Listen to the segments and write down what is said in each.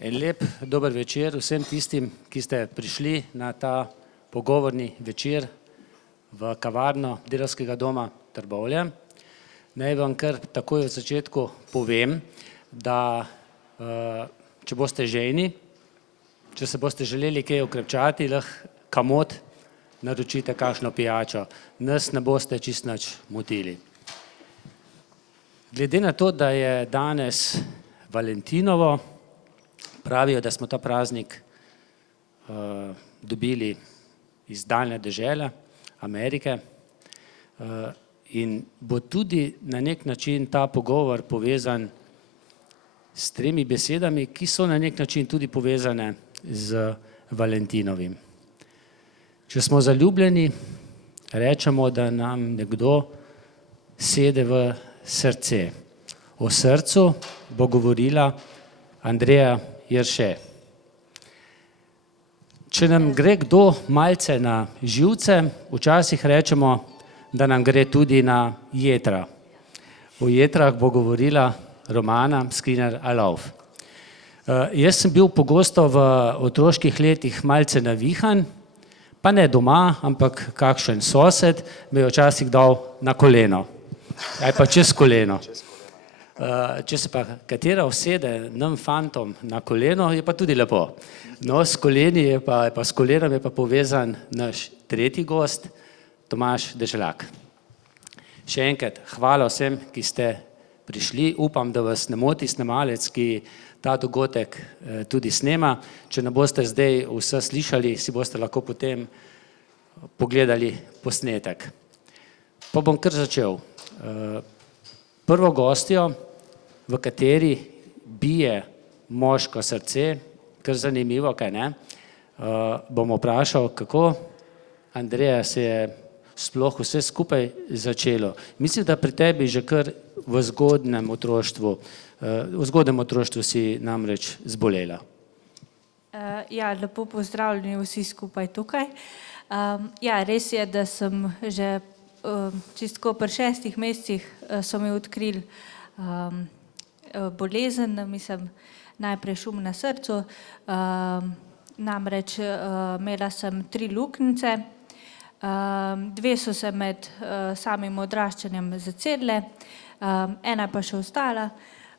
En lep dober večer vsem tistim, ki ste prišli na ta pogovorni večer v kavarno Delavskega doma Trbovlje. Naj vam kar takoj v začetku povem, da če boste žejni, če se boste želeli kaj okrepčati, lahko kamot naročite kakšno pijačo. Nas ne boste čisto nič motili. Glede na to, da je danes Valentinovo, pravijo, da smo ta praznik dobili iz daljne dežele, Amerike, in bo tudi na nek način ta pogovor povezan s tremi besedami, ki so na nek način tudi povezane z Valentinovim. Če smo zaljubljeni, rečemo, da nam nekdo sede v srce. O srcu bo govorila Andreja Jerše. Če nam gre kdo malce na živce, včasih rečemo, da nam gre tudi na jetra. O jetrah bo govorila Romana Skrinar-Alauf. Jaz sem bil pogosto v otroških letih malce navihan, pa ne doma, ampak kakšen sosed me je včasih dal na koleno. Ali pa čez koleno. Če se pa katera usede nam fantom na koleno, je pa tudi lepo. No, s kolenom je pa povezan naš tretji gost, Tomaž Deželak. Še enkrat, hvala vsem, ki ste prišli. Upam, da vas ne moti snemalec, ki ta dogodek tudi snema. Če ne boste zdaj vse slišali, si boste lahko potem pogledali posnetek. Pa bom kar začel. Prvo gostjo, v kateri bije moško srce, kar zanimivo, kaj ne, bom vprašal, kako, Andreja, se je sploh vse skupaj začelo. Mislim, da pri tebi že kar v zgodnjem otroštvu si namreč zbolela. Ja, lepo pozdravljeni vsi skupaj tukaj. Ja, res je, da sem že čisto pri 6 mesecih so mi odkrili bolezen, mislim, najprej šum na srcu, namreč imela sem 3 luknjice, 2 so se med samim odraščanjem zacedile, ena pa še ostala.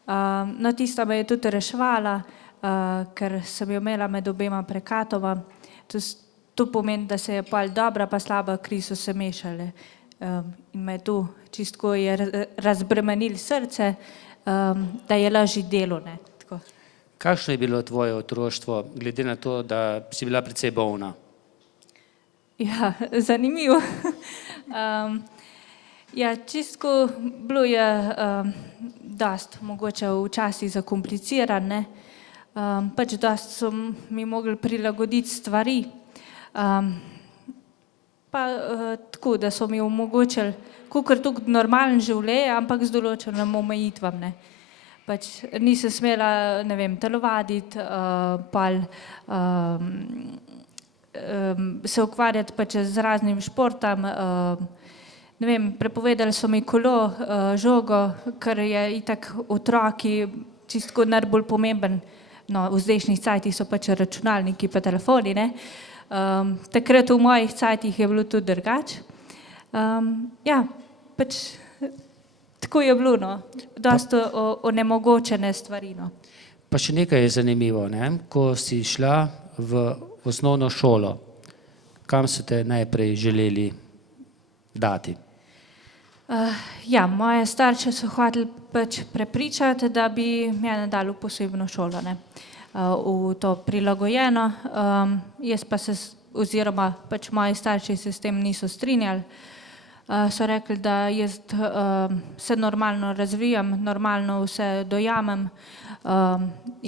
No, tista me je tudi reševala, ker sem jo imela med obema prekatoma. To pomeni, da se je pol dobra pa slaba kri so se mešale. In me tu čistko je razbremenilo srce, da je lažje delo. Kakšno je bilo tvoje otroštvo, glede na to, da si bila precej bolna? Ja, zanimivo. Ja, čistko bilo je dosti mogoče včasih zakomplicirano, pač dosti so mi mogli prilagoditi stvari, pa tako, da so mi omogočili kakor tukaj normalen življenje, ampak z določenim omejitvam. Pač nisem smela, ne vem, telovaditi, se ukvarjati pač z raznim športom, ne vem, prepovedali so mi kolo, žogo, kar je itak otroki čisto najbolj pomemben. No, v zdajšnjih cajtih so pač računalniki pa telefoni, ne. Takrat v mojih cajtih je bilo tudi drugače. Ja, pač tako je bilo, no. Dosti onemogočene stvari, no. Pa še nekaj je zanimivo, ne? Ko si šla v osnovno šolo, kam so te najprej želeli dati? Ja, moje starše so hoteli pač prepričati, da bi mene dali v posebno šolo, ne. V to prilagojeno, jaz pa se, oziroma pač moji starši se s tem niso strinjali. So rekli, da jaz se normalno razvijam, normalno vse dojamem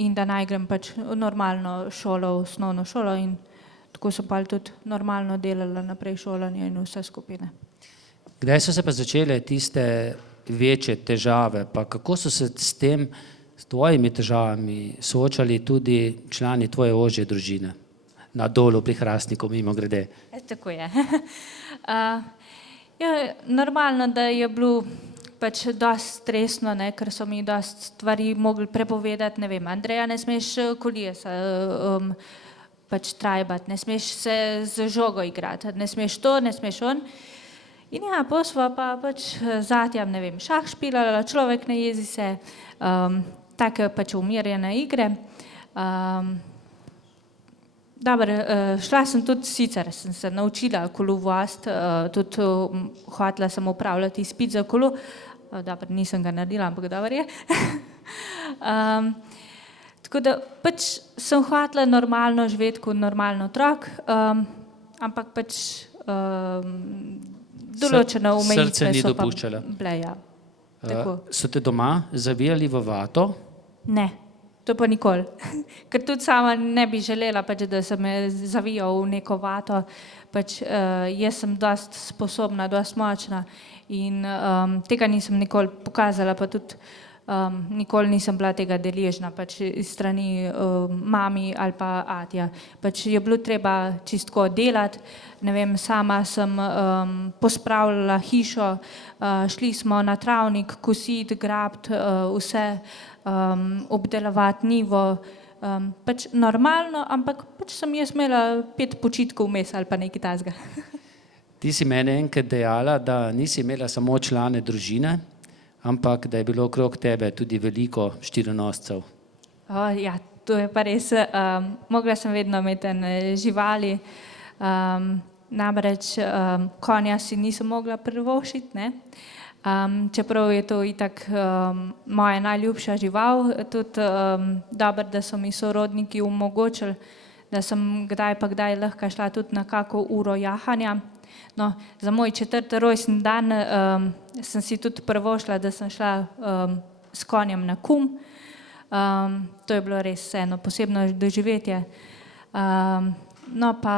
in da naj grem pač v normalno šolo, v osnovno šolo, in tako so pa tudi normalno delala naprej šolanje in vse skupine. Kdaj so se pa začele tiste večje težave, pa kako so se s tem, s tvojimi težavami soočali tudi člani tvoje ožje družine? Na Dolu pri Hrastniku, mimogrede. Tako je. Ja, normalno, da je bilo pač dosti stresno, ne, ker so mi dosti stvari mogli prepovedati, ne vem, Andreja, ne smeš kolesa pač trajbati, ne smeš se z žogo igrati, ne smeš to, ne smeš on. In ja, posva pa pač zatjam, ne vem, šah špilala, človek ne jezi se, take pač umirjene igre. Dobro, šla sem tudi sicer, sem se naučila kolo voziti, tudi hotela sem upravljati izpit za kolo, dobro, nisem ga naredila, ampak dobro je. Tako da pač sem hotela normalno živeti kot normalen otrok, ampak pač določene omejitve Srce ni so pa dopuščalo. bile, ja. Tako. So te doma zavijali v vato? Ne, to pa nikoli. Ker tudi sama ne bi želela, pač, da se me zavija v neko vato. Pač, jaz sem dosti sposobna, dosti močna in tega nisem nikoli pokazala, pa tudi nikoli nisem bila tega deležna pač iz strani mami ali pa atija. Pač je bilo treba čistko delati, ne vem, sama sem pospravljala hišo, šli smo na travnik, kositi, grabiti, vse, obdelovati njivo, pač normalno, ampak pač sem jaz imela 5 počitkov vmes ali pa nekaj takega. Ti si meni enkrat dejala, da nisi imela samo člane družine, ampak da je bilo okrog tebe tudi veliko štirinoscev. Ja, to je pa res. Mogla sem vedno imeti živali, namreč konja si nisem mogla privoščiti, ne. Čeprav je to itak moja najljubša žival, tudi dobro, da so mi sorodniki omogočili, da sem kdaj pa kdaj lahko šla tudi na kako uro jahanja. No, za moj 4. rojstni dan sem si tudi privoščila, da sem šla s konjem na kum. To je bilo res eno posebno doživetje. No pa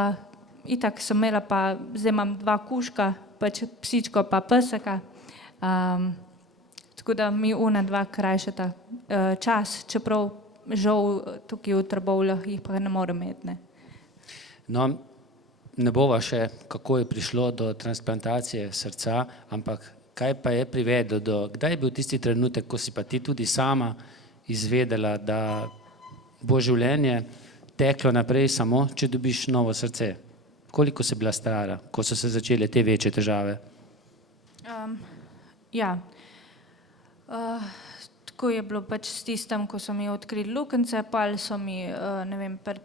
itak sem imela pa, zdaj imam 2 kužka, pač psičko pa peseka. Tako da mi ona 2 krajšata čas, čeprav žal tukaj v Trbovljah jih pa ne morem imeti, ne. No, ne bova še, kako je prišlo do transplantacije srca, ampak kaj pa je privedlo kdaj je bil tisti trenutek, ko si pa ti tudi sama izvedela, da bo življenje teklo naprej samo, če dobiš novo srce? Koliko si bila stara, ko so se začele te večje težave? Ja, tako je bilo pač s tistem, ko so mi odkrili luknjice, pol so mi, ne vem, pred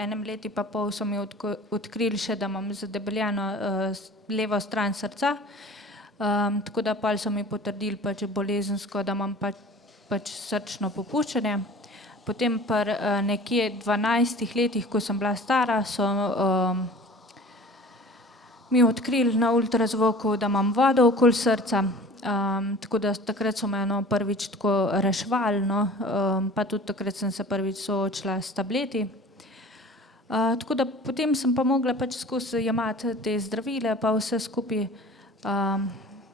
enem leti pa pol so mi odkrili še, da imam zadebeljeno levo stran srca, tako da pol so mi potrdili pač bolezensko, da imam pač srčno popuščanje. Potem pri nekje 12 letih, ko sem bila stara, so mi odkrili na ultrazvoku, da imam vodo okoli srca, tako da takrat so me prvič tako reševali, no, pa tudi takrat sem se prvič soočila s tableti. Tako da potem sem pa mogla pač skozi jemati te zdravile pa vse skupaj,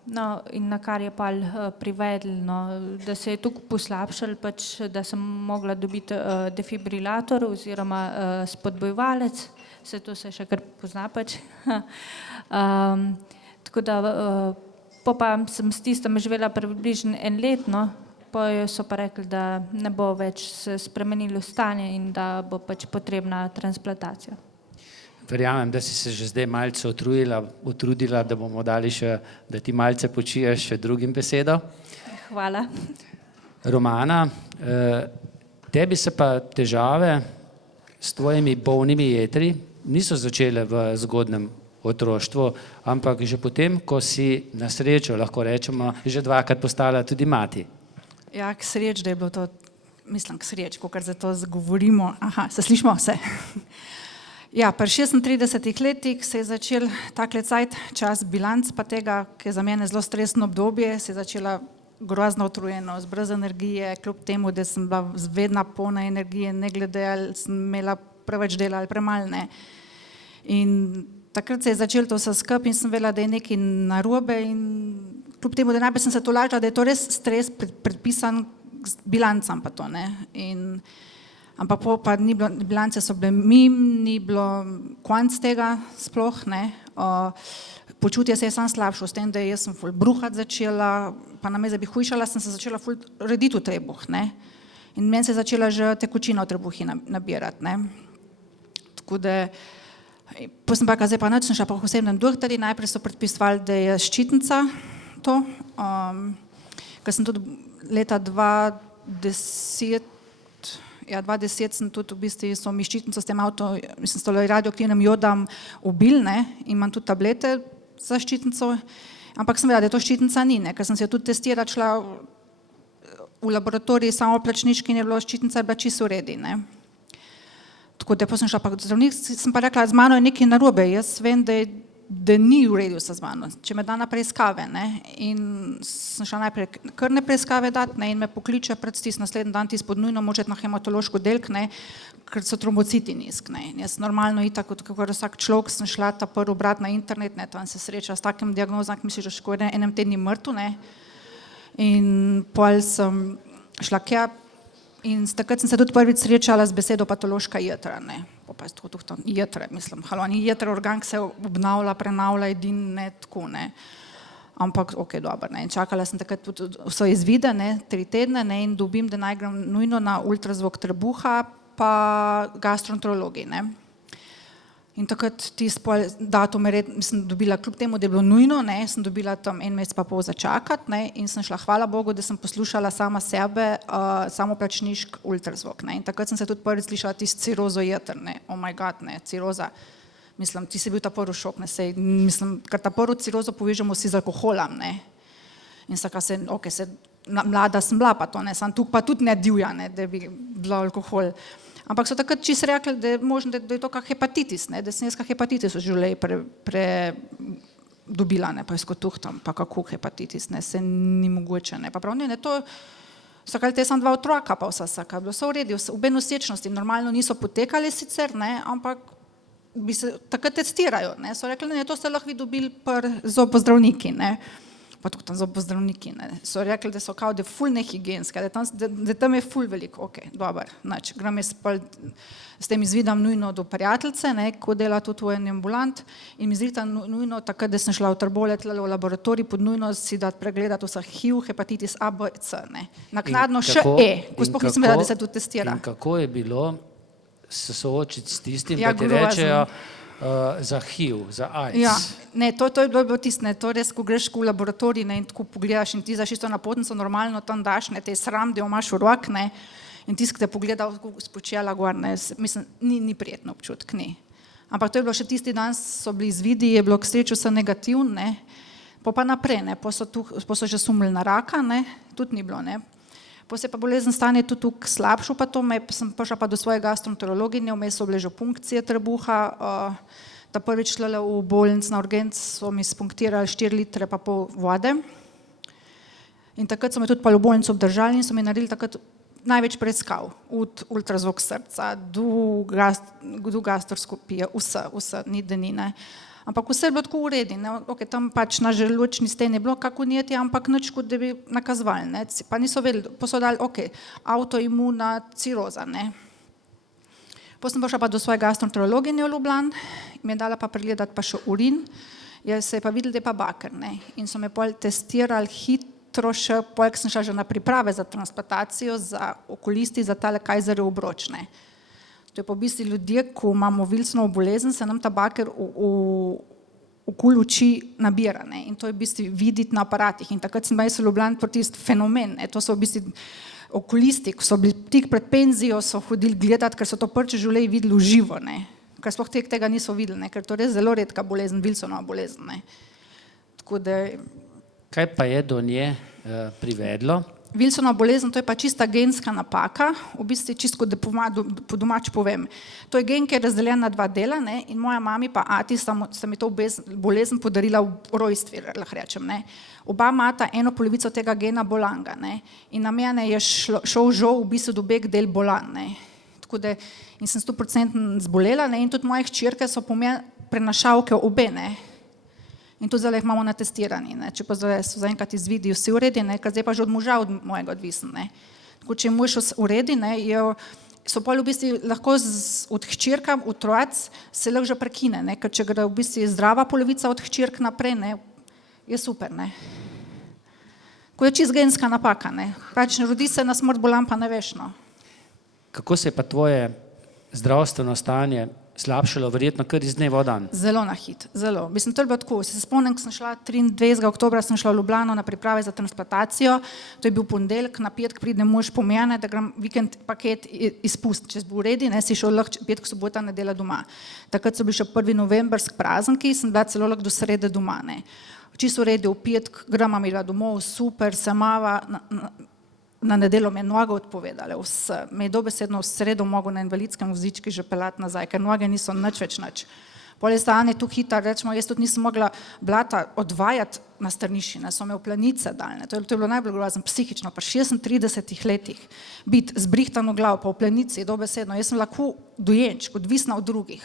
no, in na kar je pol privedlo, no, da se je toliko poslabšalo, pač, da sem mogla dobiti defibrilator oziroma spodbujevalec, saj to se še kar pozna pač. Tako da po pa sem s tistem živela približno 1 let, no, pa so pa rekli, da ne bo več se spremenilo stanje in da bo pač potrebna transplantacija. Verjamem, da si se že zdaj malce utrudila, da bomo dali še, da ti malce počiješ še drugim besedo. Hvala. Romana, tebi se pa težave s tvojimi bolnimi jetri niso začele v zgodnjem otroštvu, ampak že potem, ko si na srečo, lahko rečemo, že 2-krat postala tudi mati. Ja, k sreč, da je bilo to, mislim, k sreč, kakor za to govorimo. Aha, se slišimo vse. Ja, pri 36 letih se je začel takle cajt, čas bilanc pa tega, ki je za mene zelo stresno obdobje, se je začela grozna utrujenost, brez energije, kljub temu, da sem bila vedno polna energije, ne glede ali sem imela preveč dela ali premalo, ne. In takrat se je začelo to vse skupaj in sem vedela, da je nekaj narobe in kljub temu, da najprej sem se tolažila, da je to res stres predpisan z bilancam pa to, ne. Ampak pa ni bilo, bilance so bile mimo, ni bilo konec tega sploh, ne. počutje se je sam slabšo, s tem, da jaz sem ful bruhat začela, pa namesto da bi hujšala, sem se začela ful rediti v trebuh, ne. In meni se je začela že tekočina v trebuhi nabirati, ne. Tako da, potem sem pa rekla, zdaj pa nič, sem šla pa k osebnem doktorju, najprej so predpisovali, da je ščitnica to, ker sem tudi leta 2010 sem tudi v bistvu, so mi ščitnico s tem s tole radioaktivnim jodom ubili, ne, in imam tudi tablete za ščitnico, ampak sem vedela, da to ščitnica ni, ne, ker sem se jo tudi testirala, šla v laboratorij samoplačniški in je bilo ščitnica bila čisto v redu, ne. Tako da potem sem šla pa zdravnik, sem pa rekla, z mano je nekaj narobe, jaz vem, da ni v redu se z mano, če me da na preiskave, ne, in sem šla najprej krvne preiskave dati, ne, in me pokliče naslednji dan pod nujno moč na hematološko oddelek, ne, ker so trombociti nizki, ne, in jaz normalno itak, kot vsak človek, sem šla ta prvi obrat na internet, ne, tam se sreča s takim diagnozam, misliš, da ško je enem tedni mrtev, ne, in pol sem šla kja in takrat sem se tudi prvič srečala z besedo patološka jetra, ne. Pa je tako tuhto, jetre, mislim, halo, ni jetra organ, ki se obnavlja, prenavlja, edin, ne, tako, ne. Ampak, ok, dobro, ne, in čakala sem takrat vse izvide, ne, 3 tedne, ne, in dobim, da naj grem nujno na ultrazvok trebuha, pa gastroenterologiji, ne. In takrat datum sem dobila, kljub temu, da je bilo nujno, ne, sem dobila tam 1 mesec pa pol za čakati, ne, in sem šla, hvala Bogu, da sem poslušala sama sebe, samoplačniški ultrazvok, ne, in takrat sem se tudi prvič slišala tisti cirozo jeter, ne, oh my god, ne, ciroza, mislim, ti si bil ta prvi šok, ne, sej, mislim, ker ta prvo cirozo povežemo vsi z alkoholom, ne, in saka se, ok, mlada sem bila pa to, ne, sem tukaj pa tudi ne divja, ne, da bi bila alkohol. Ampak so takrat čisto rekli, da je možno, da je to kak hepatitis, ne, da sem jaz kak hepatitis v življenju dobila, ne, pa jaz kot tuhtam, pa kako hepatitis, ne, se ni mogoče, ne, pa prav ne, to, sakali te sem 2 otroka, pa vsa saka, bilo so v redu, obe nosečnosti normalno niso potekali sicer, ne, ampak bi se takrat testirajo, ne, so rekli, ne, to ste lahko vi dobili pri zobozdravniki, ne, pa tudi tam zobozdravniki, ne, so rekli, da so kao, da je ful nehigienska, da tam je ful veliko, ok, dober, znači, grem jaz s tem izvidam nujno do prijateljice, ne, ko dela tudi v en ambulant in mi izvidam nujno, takrat, da sem šla v Trbovlje, tle v laboratorij, pod nujno si dati pregledati vsa HIV, hepatitis A, B, C, ne, naknadno še E, ko sploh nisem vedela, da se tudi testira. In kako je bilo se soočiti s tistim, da ti rečejo, za HIV, za AIDS. Ja, ne, to je bilo tisto, ne, to res, ko greš v laboratorij, ne, in tako pogledaš in ti zaš isto napotnico normalno tam daš, ne, te sram, da jo imaš v rok, ne, in tisk te pogleda spočela gor, ne, mislim, ni prijetno občutek, ni. Ampak to je bilo še tisti dan, so bili izvidi, je bilo k sreču vse negativno, ne, pa naprej, ne, pa so že sumili na raka, ne, tudi ni bilo, ne. Potem se pa bolezen stanje tudi tukaj slabšo, pa to sem prišla pa do svoje gastroenterologinje, vmes so bile že punkcije trebuha, ta prvič šla v bolnic na urgenc, so mi spunktirali 4 litre pa pol vode in takrat so me tudi pa v bolnico obdržali in so mi naredili takrat največ preiskav, od ultrazvok srca do gastroskopije, vse, ni da ni, ne. Ampak vse je bilo tako v redu, ne, ok, tam pač na želodčni steni je bilo kako nijeti, ampak nič, kot da bi nakazovali, ne, pa niso vedeli, pa so dali, ok, avtoimuna ciroza, ne. Potem sem prišla pa do svoje gastroenterologinje v Ljubljani, mi je dala pa pregledati pa še urin, se je pa videli, da je pa baker, ne, in so me pol testirali hitro še, pol, ko sem šla že na priprave za transplantacijo, za okulisti, za tale Kajzerjev obroč, ne. To je pa v bistvu ljudje, ko imamo Wilsonovo bolezen, se nam ta baker okoli oči nabira, ne, in to je v bistvu videti na aparatih in takrat sem bila jaz v Ljubljani proti tisti fenomen, ne, to so v bistvu okulisti, ko so bili tik pred penzijo, so hodili gledati, ker so to prvič v življenju videli v živo, ne, ker sploh tega niso videli, ne, ker to je res zelo redka bolezen, Wilsonova bolezen, ne. Tako da... Kaj pa je do nje privedlo? Wilsonova bolezen, to je pa čista genska napaka, v bistvu čisto, da po domač povem. To je gen, ki je razdeljen na 2 dela, ne, in moja mami pa ati sta mi to bolezen podarila v rojstvi, lahko rečem, ne. Oba imata eno polovico tega gena bolanga, ne, in na mene je šel žal v bistvu dobeg del bolan, ne. Tako da, in sem 100% zbolela, ne, in tudi moje hčerke so po meni prenašalke obe, ne. In tudi zdaj jih imamo na testirani, ne, če pa zdaj so zaenkrat izvidi vsi v redu, ne, ker zdaj pa že od moža od mojega odvisen, ne. Tako, če je mož v redu, ne, so pol v bistvu lahko od hčerka, otroc se lahko že prekine, ne? Ker če gre v bistvu zdrava polovica od hčerk naprej, ne? Je super, ne. Ko je čist genska napaka, ne. Pač rodi se na smrt bolan, pa ne veš, no. Kako se je pa tvoje zdravstveno stanje slabšalo, verjetno kar iz dneva v dan? Zelo na hit, zelo. Mislim, to je bilo tako. Se spomnim, ko sem šla 23. oktobra, sem šla v Ljubljano na priprave za transplantacijo, to je bil ponedeljek, na petek pride mož po mene, da grem vikend paket izpustiti, če bo v redu, ne, si šel lahko petek, sobota, nedela doma. Takrat so bili še 1. novembrski prazniki, sem bila celo lahko do srede doma, ne. Čisto v redu, v petek gremo mi domov, super, samava, na nedeljo me je noge odpovedale, vse. Me je dobesedno v sredo mogel na invalidskem vozički že peljati nazaj, ker noge niso nič več nič. Pol je stanje tu hitar, rečemo, jaz tudi nisem mogla blata odvajati na strniščine, so me v planice daljne, to je bilo najbolj grozno, psihično, pa 36 letih biti zbrihtano glavo, pa v planici, dobesedno, jaz sem lahko dojenček, odvisna od drugih.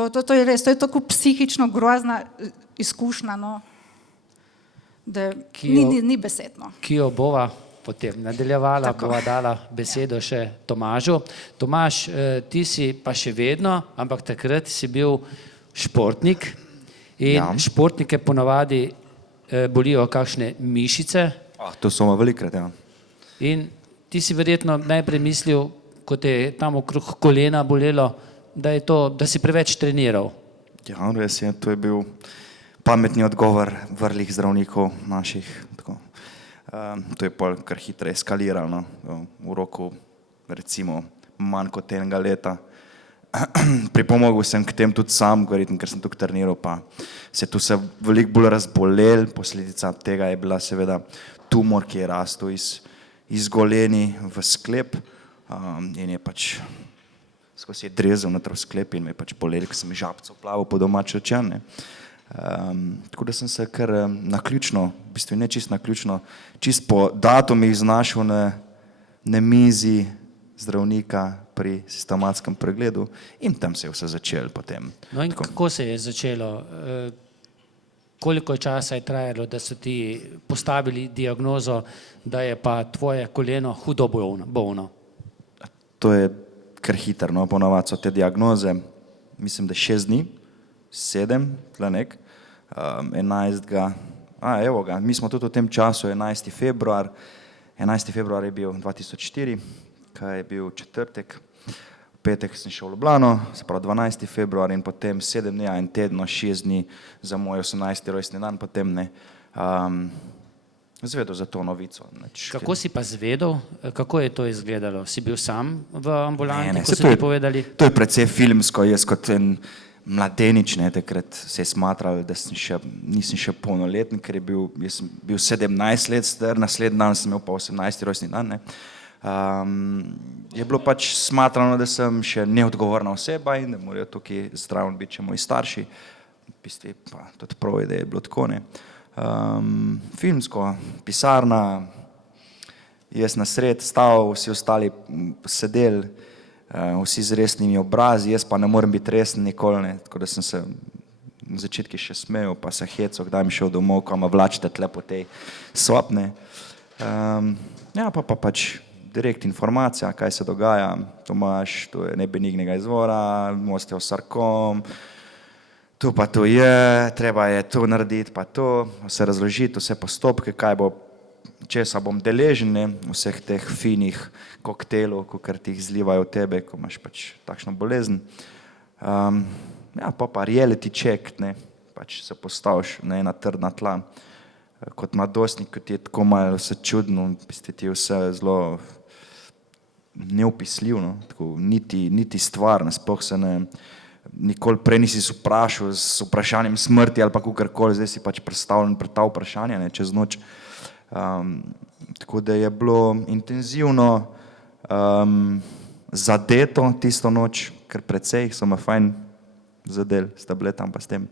To je res, to je tako psihično grozna izkušnja, no, da ni besedno. Ki jo bova potem nadaljevala, Tako. bova dala besedo še Tomažu. Tomaž, ti si pa še vedno, ampak takrat si bil športnik in športnike ponavadi bolijo kakšne mišice To so me velikrat, ja. in ti si verjetno najprej mislil, ko te je tam okrog kolena bolelo, da je to, da si preveč treniral. Ja, res je, to je bil pametni odgovor vrlih zdravnikov naših. Tako. To je pol kar hitro eskaliralo, v roku recimo manj kot enega leta. Pripomogel sem k tem tudi sam, verjetno, ker sem tukaj treniral, pa se tu se veliko bolj razbolel, posledica tega je bila seveda tumor, ki je rastel iz goleni v sklep in je pač skozi je drezel noter v sklep in me je pač bolel, ker sem žabco plaval po domače rečeno. Tako da sem se kar naključno, v bistvu ne čisto naključno, čisto po datumih znašel na mizi zdravnika pri sistematskem pregledu in tam se je vse začelo potem. No in kako se je začelo? Koliko časa je trajalo, da so ti postavili diagnozo, da je pa tvoje koleno hudo bolno? To je kar hitro, no, ponavadi so te diagnoze, mislim, da 6 dni, 7, tle nek, 11. Evo ga, mi smo tudi v tem času, 11. februar je bil 2004, kaj je bil četrtek, v petek sem šel v Ljubljano, se pravi 12. februar in potem 7 dni, en tedno, 6 dni za moj 18. rojstni dan, potem ne, zvedel za to novico. Kako si pa zvedel, kako je to izgledalo? Si bil sam v ambulanti, Ne, ko saj so ti povedali? To je precej filmsko, jaz kot en mladenič, ne, takrat se je smatral, da nisem še polnoleten, ker jaz sem bil 17 let star, naslednji dan sem imel pa 18. rojstni dan, ne. Je bilo pač smatrano, da sem še neodgovorna oseba in da morajo tukaj zraven biti še moji starši, v bistvu pa tudi prav je, da je bilo tako, ne. Filmsko, pisarna, jaz na sred stal, vsi ostali sedeli, vsi z resnimi obrazi, jaz pa ne morem biti resen nikoli, ne, tako da sem se na začetku še smejal, pa se hecal, kdaj mi šel domov, ko me vlačite tle po tej sopne. Ja, pa pač direkt informacija, kaj se dogaja, Tomaž, to je nebenignega izvora, osteosarkom, tu pa to je, treba je to narediti, pa to, vse razložiti, vse postopke, kaj bo, česa bom deležen, ne, vseh teh finih koktelov, kakor ti jih zlivajo v tebe, ko imaš pač takšno bolezen. Ja, pa reality check, ne, pač se postaviš na ena trdna tla. Kot mladostnik, ko ti je tako malo vse čudno, ti je vse zelo neopisljivo, tako niti stvar, sploh se ne, nikoli prej nisi se vprašal z vprašanjem smrti ali pa kakorkoli, zdaj si pač predstavljen pred ta vprašanja, ne, čez noč. Tako da je bilo intenzivno zadeto tisto noč, ker precej so me fajn zadeli s tabletam pa s tem.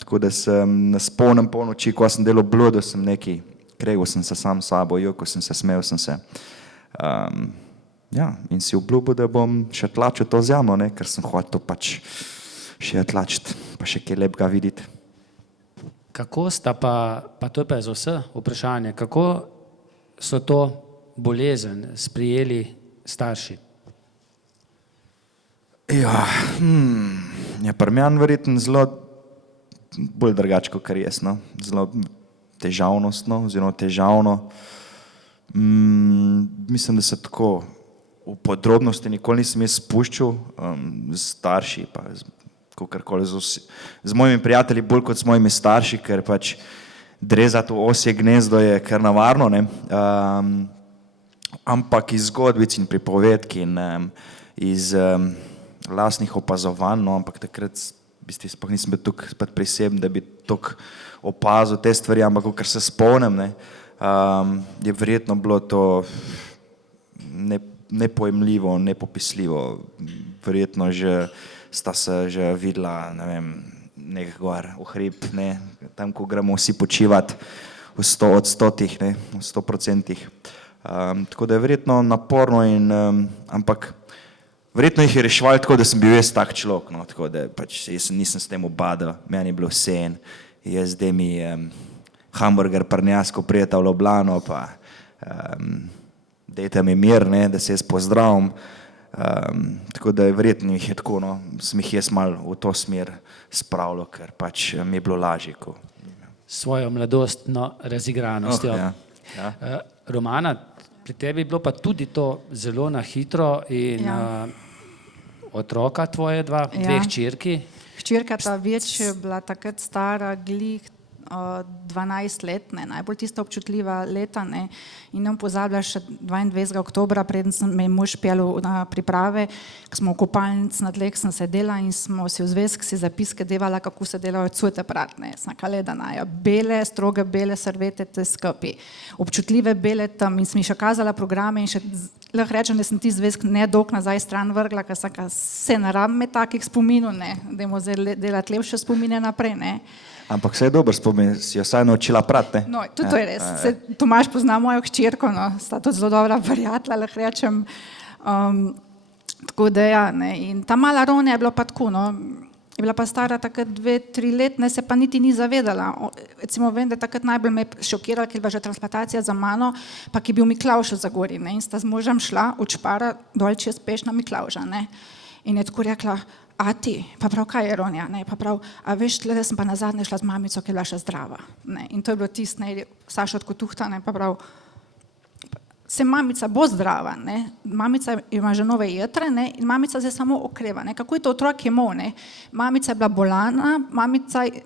Tako da sem ne spomnim polnoči, ko sem delal bludo, sem nekaj, kregal sem se sam sabo, jokal sem se, smejal sem se. Ja, in si obljubil, da bom še tlačil to zemljo, ne, ker sem hotel pač še tlačiti, pa še kaj lepega videti. Kako sta pa to je pa za vse vprašanje, kako so to bolezen sprijeli starši? Ja, je pri meni verjetno zelo bolj drugače kot jaz, no. Zelo težavnostno oziroma težavno. Mislim, da se tako v podrobnosti nikoli nisem jaz spuščal z starši, pa kakorkoli z mojimi prijatelji, bolj kot s mojimi starši, ker pač drezati v osje gnezdo je kar navarno, ne. Ampak iz zgodbic in pripovedk in iz lastnih opazovanj, no, ampak takrat v bistvu sploh nisem bil toliko spet priseben, da bi toliko opazil te stvari, ampak kakor se spomnim, ne, je verjetno bilo to nepojemljivo, nepopisljivo. Verjetno že sta se že videla, ne vem, nekaj gor v hrib, ne, tam, ko gremo vsi počivat v 100%, ne, v 100%. Tako da je verjetno naporno ampak verjetno jih je reševalo tako, da sem bil jaz tak človek, no, tako da pač jaz nisem s tem obadal, meni je bilo vseeno, jaz zdaj mi hamburger prnjasko prijeta v Ljubljano, pa dajte mi mir, ne, da se jaz pozdravim, tako da verjetno jih je tako, no, sem jih jaz malo v to smer spravljal, ker pač mi je bilo lažje, ko Svojo mladostno razigranostjo. Romana, pri tebi je bilo pa tudi to zelo na hitro in otroka tvoje dve hčerki. Hčerka ta večja je bila takrat stara glih 12 let, ne, najbolj tista občutljiva leta, ne, in ne pozabila še 22. oktobra, preden sem me mož peljal na priprave, ko smo v kopalnici na tleh sem sedela in smo si v zvezek si zapiske devala, kako se delajo cujete prat, ne, snaka ledanaja, bele, stroge bele servete te skapi, občutljive bele tam in sem mi še kazala programe in še lahko rečem, da sem ti zvezek nedolg nazaj stran vrgla, ker sem se ne rabim me takih spominov, ne, dajmo zdaj delati lepše spomine naprej, ne. Ampak vse je dober spomin, si jo vsaj naučila prati, ne? No, tudi to je res. Tomaž pozna mojo hčerko, no, sta tudi zelo dobra prijatelja, lahko rečem. Tako da ja, ne. In ta mala Ronja je bila pa tako, no, je bila pa stara takrat 2-3 let, ne, se pa niti ni zavedala. Recimo vem, da takrat najbolj me je šokirala, ker je bila že transplantacija za mano, pa ki je bil Miklavž v Zagorju, ne, in sta z možem šla od Špara dol čez peš na Miklavža, ne. In je tako rekla, a ti, pa prav, kaj je Ronja, ne, pa prav, a veš, tle sem pa nazadnje šla z mamico, ki je bila še zdrava, ne, in to je bilo tisto, ne, Saša od Kotuhta, ne, pa prav, se mamica bo zdrava, ne, mamica ima že nove jetre, ne, in mamica zdaj samo okreva, ne, kako je to otrok imel, ne, mamica je bila bolana, mamica je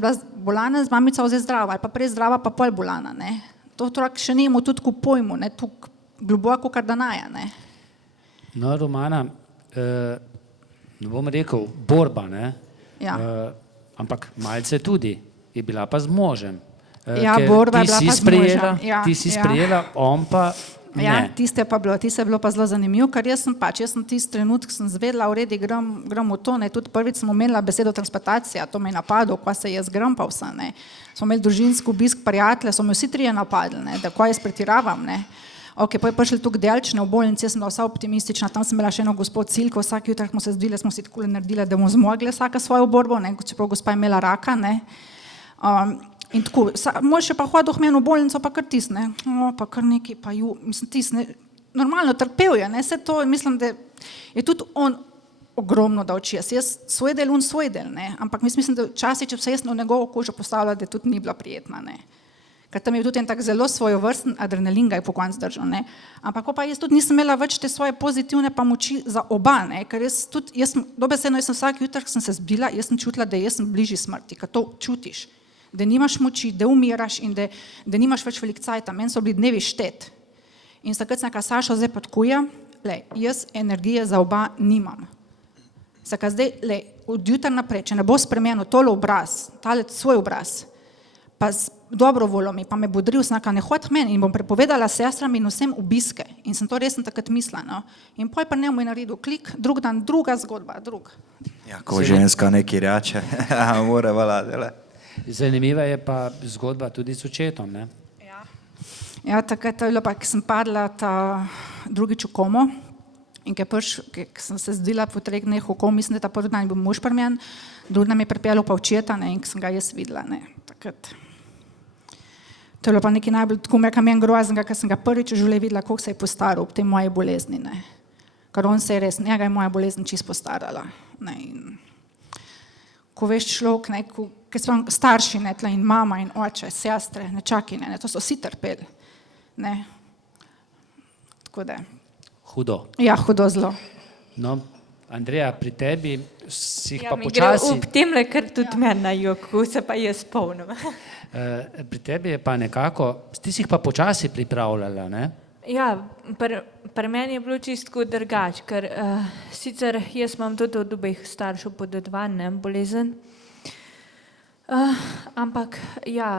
bila bolana, mamica je zdaj zdrava, ali pa prej zdrava, pa pol bolana, ne, to otrok še ni imel tudi ko pojmu, ne, tukaj globoko kar danaja, ne. No, Romana, ne bom rekel borba, ne? Ampak malce tudi, je bila pa z možem. Borba je bila pa z možem. Ti si sprejela, on pa ne. Ja, tiste je bilo pa zelo zanimivo, ker jaz sem tisti trenutek sem zvedela, v redi gram v to, ne, tudi prvič sem omenila besedo transplantacija, to me je napadlo, ko se jaz gram pa vsa, ne. Smo imeli družinski obisk prijatelja, so me vsi trije napadli, ne, da ko jaz pretiravam, ne. Ok, pa je prišli tukaj delčne v bolnici, jaz sem bila vsa optimistična, tam sem imela še eno gospod Cilko, vsak jutrak smo se zdvile, smo si takole naredile, da bomo zmogli vsaka svojo borbo, ne, čeprav gospa je imela raka, ne. In tako, moj še pa hodil v meni v bolnico, pa kar tis, ne, pa kar neki, pa mislim, tis, ne, normalno trpel je, ne, vse to, mislim, da je tudi on ogromno dal čez, jaz svoj del, on svoj del, ne, ampak mislim, da včasih, če se jaz na njegovo kožo postavila, da tudi ni bila prijetna, ne. Ker tam je tudi en tak zelo svojevrsten adrenalin ga je po koncu držal, ne. Ampak pa jaz tudi nisem imela več te svoje pozitivne pa moči za oba, ne, ker jaz dobesedno jaz sem vsak jutrak sem se zbila, jaz sem čutila, da jaz sem bližji smrti, ker to čutiš, da nimaš moči, da umiraš in da nimaš več veliko cajta, meni so bili dnevi štet. In takrat sem rekla, Sašo, zdaj pa tako je, jaz energije za oba nimam. Saka zdaj, od jutra naprej, če ne bo spremenil tole obraz, tale svoj obraz, pa z dobro voljo mi, pa me bodril, snaka, ne hod meni in bom prepovedala sestram in vsem obiske. In sem to res takrat mislila, no. In poj pa njemu je naredil klik, drug dan, druga zgodba, drug. Ja, ko ženska neki reče, mora valadele. Zanimiva je pa zgodba tudi s očetom, ne? Ja, takrat je bilo pa, ki sem padla ta drugič v komo in ki sem se zdela po 3 dneh v komu, mislim, da ta prvi dan je bil mož pri meni, drugi dan je pripeljal pa očeta, ne, in ki sem ga jaz videla, ne, takrat. To je bilo pa nekaj najbolj tako meni groznega, ker sem ga prvič v življenju videla, koliko se je postaral ob tej moji bolezni. Ne. Ker on se je res, njega je moja bolezen čisto postarala. Ne. In ko veš človek, ne, ko so starši, ne, tle, in mama in oče, sestre, nečakine, ne, to so vsi trpeli. Ne. Tako da. Hudo. Ja, hudo zelo. No, Andreja, pri tebi si jih Ja, pa mi gre počasi... ob temle, ker tudi meni na joku, se pa jaz spomnim. Pri tebi je pa nekako, ti si jih pa počasi pripravljala, ne? Ja, pri meni je bilo čisto drugače, ker sicer jaz imam tudi od obeh staršev podedovan bolezen, ampak ja,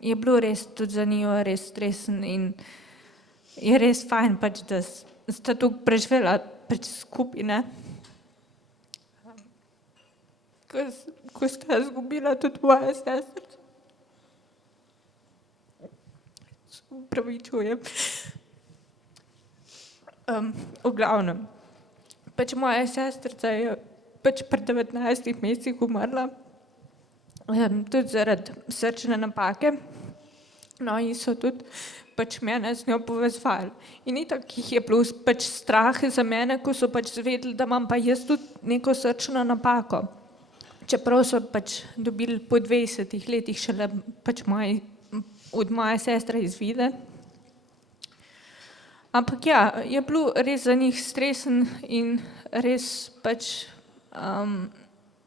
je bilo res tudi za njo res stresen in je res fajn pač, da sta tukaj preživela pač skupaj, ne. Ko sta izgubila tudi moja sestrica. Upravičujem. V glavnem, pač moja sestrica je pač pri 19 mesecih umrla, tudi zaradi srčne napake, no in so tudi pač mene z njo povezovali. In itak jih je bilo pač strah za mene, ko so pač zvedeli, da imam pa jaz tudi neko srčno napako. Čeprav so pač dobili po 20 letih šele pač od moje sestre izvide. Ampak ja, je bilo res za njih stresen in res pač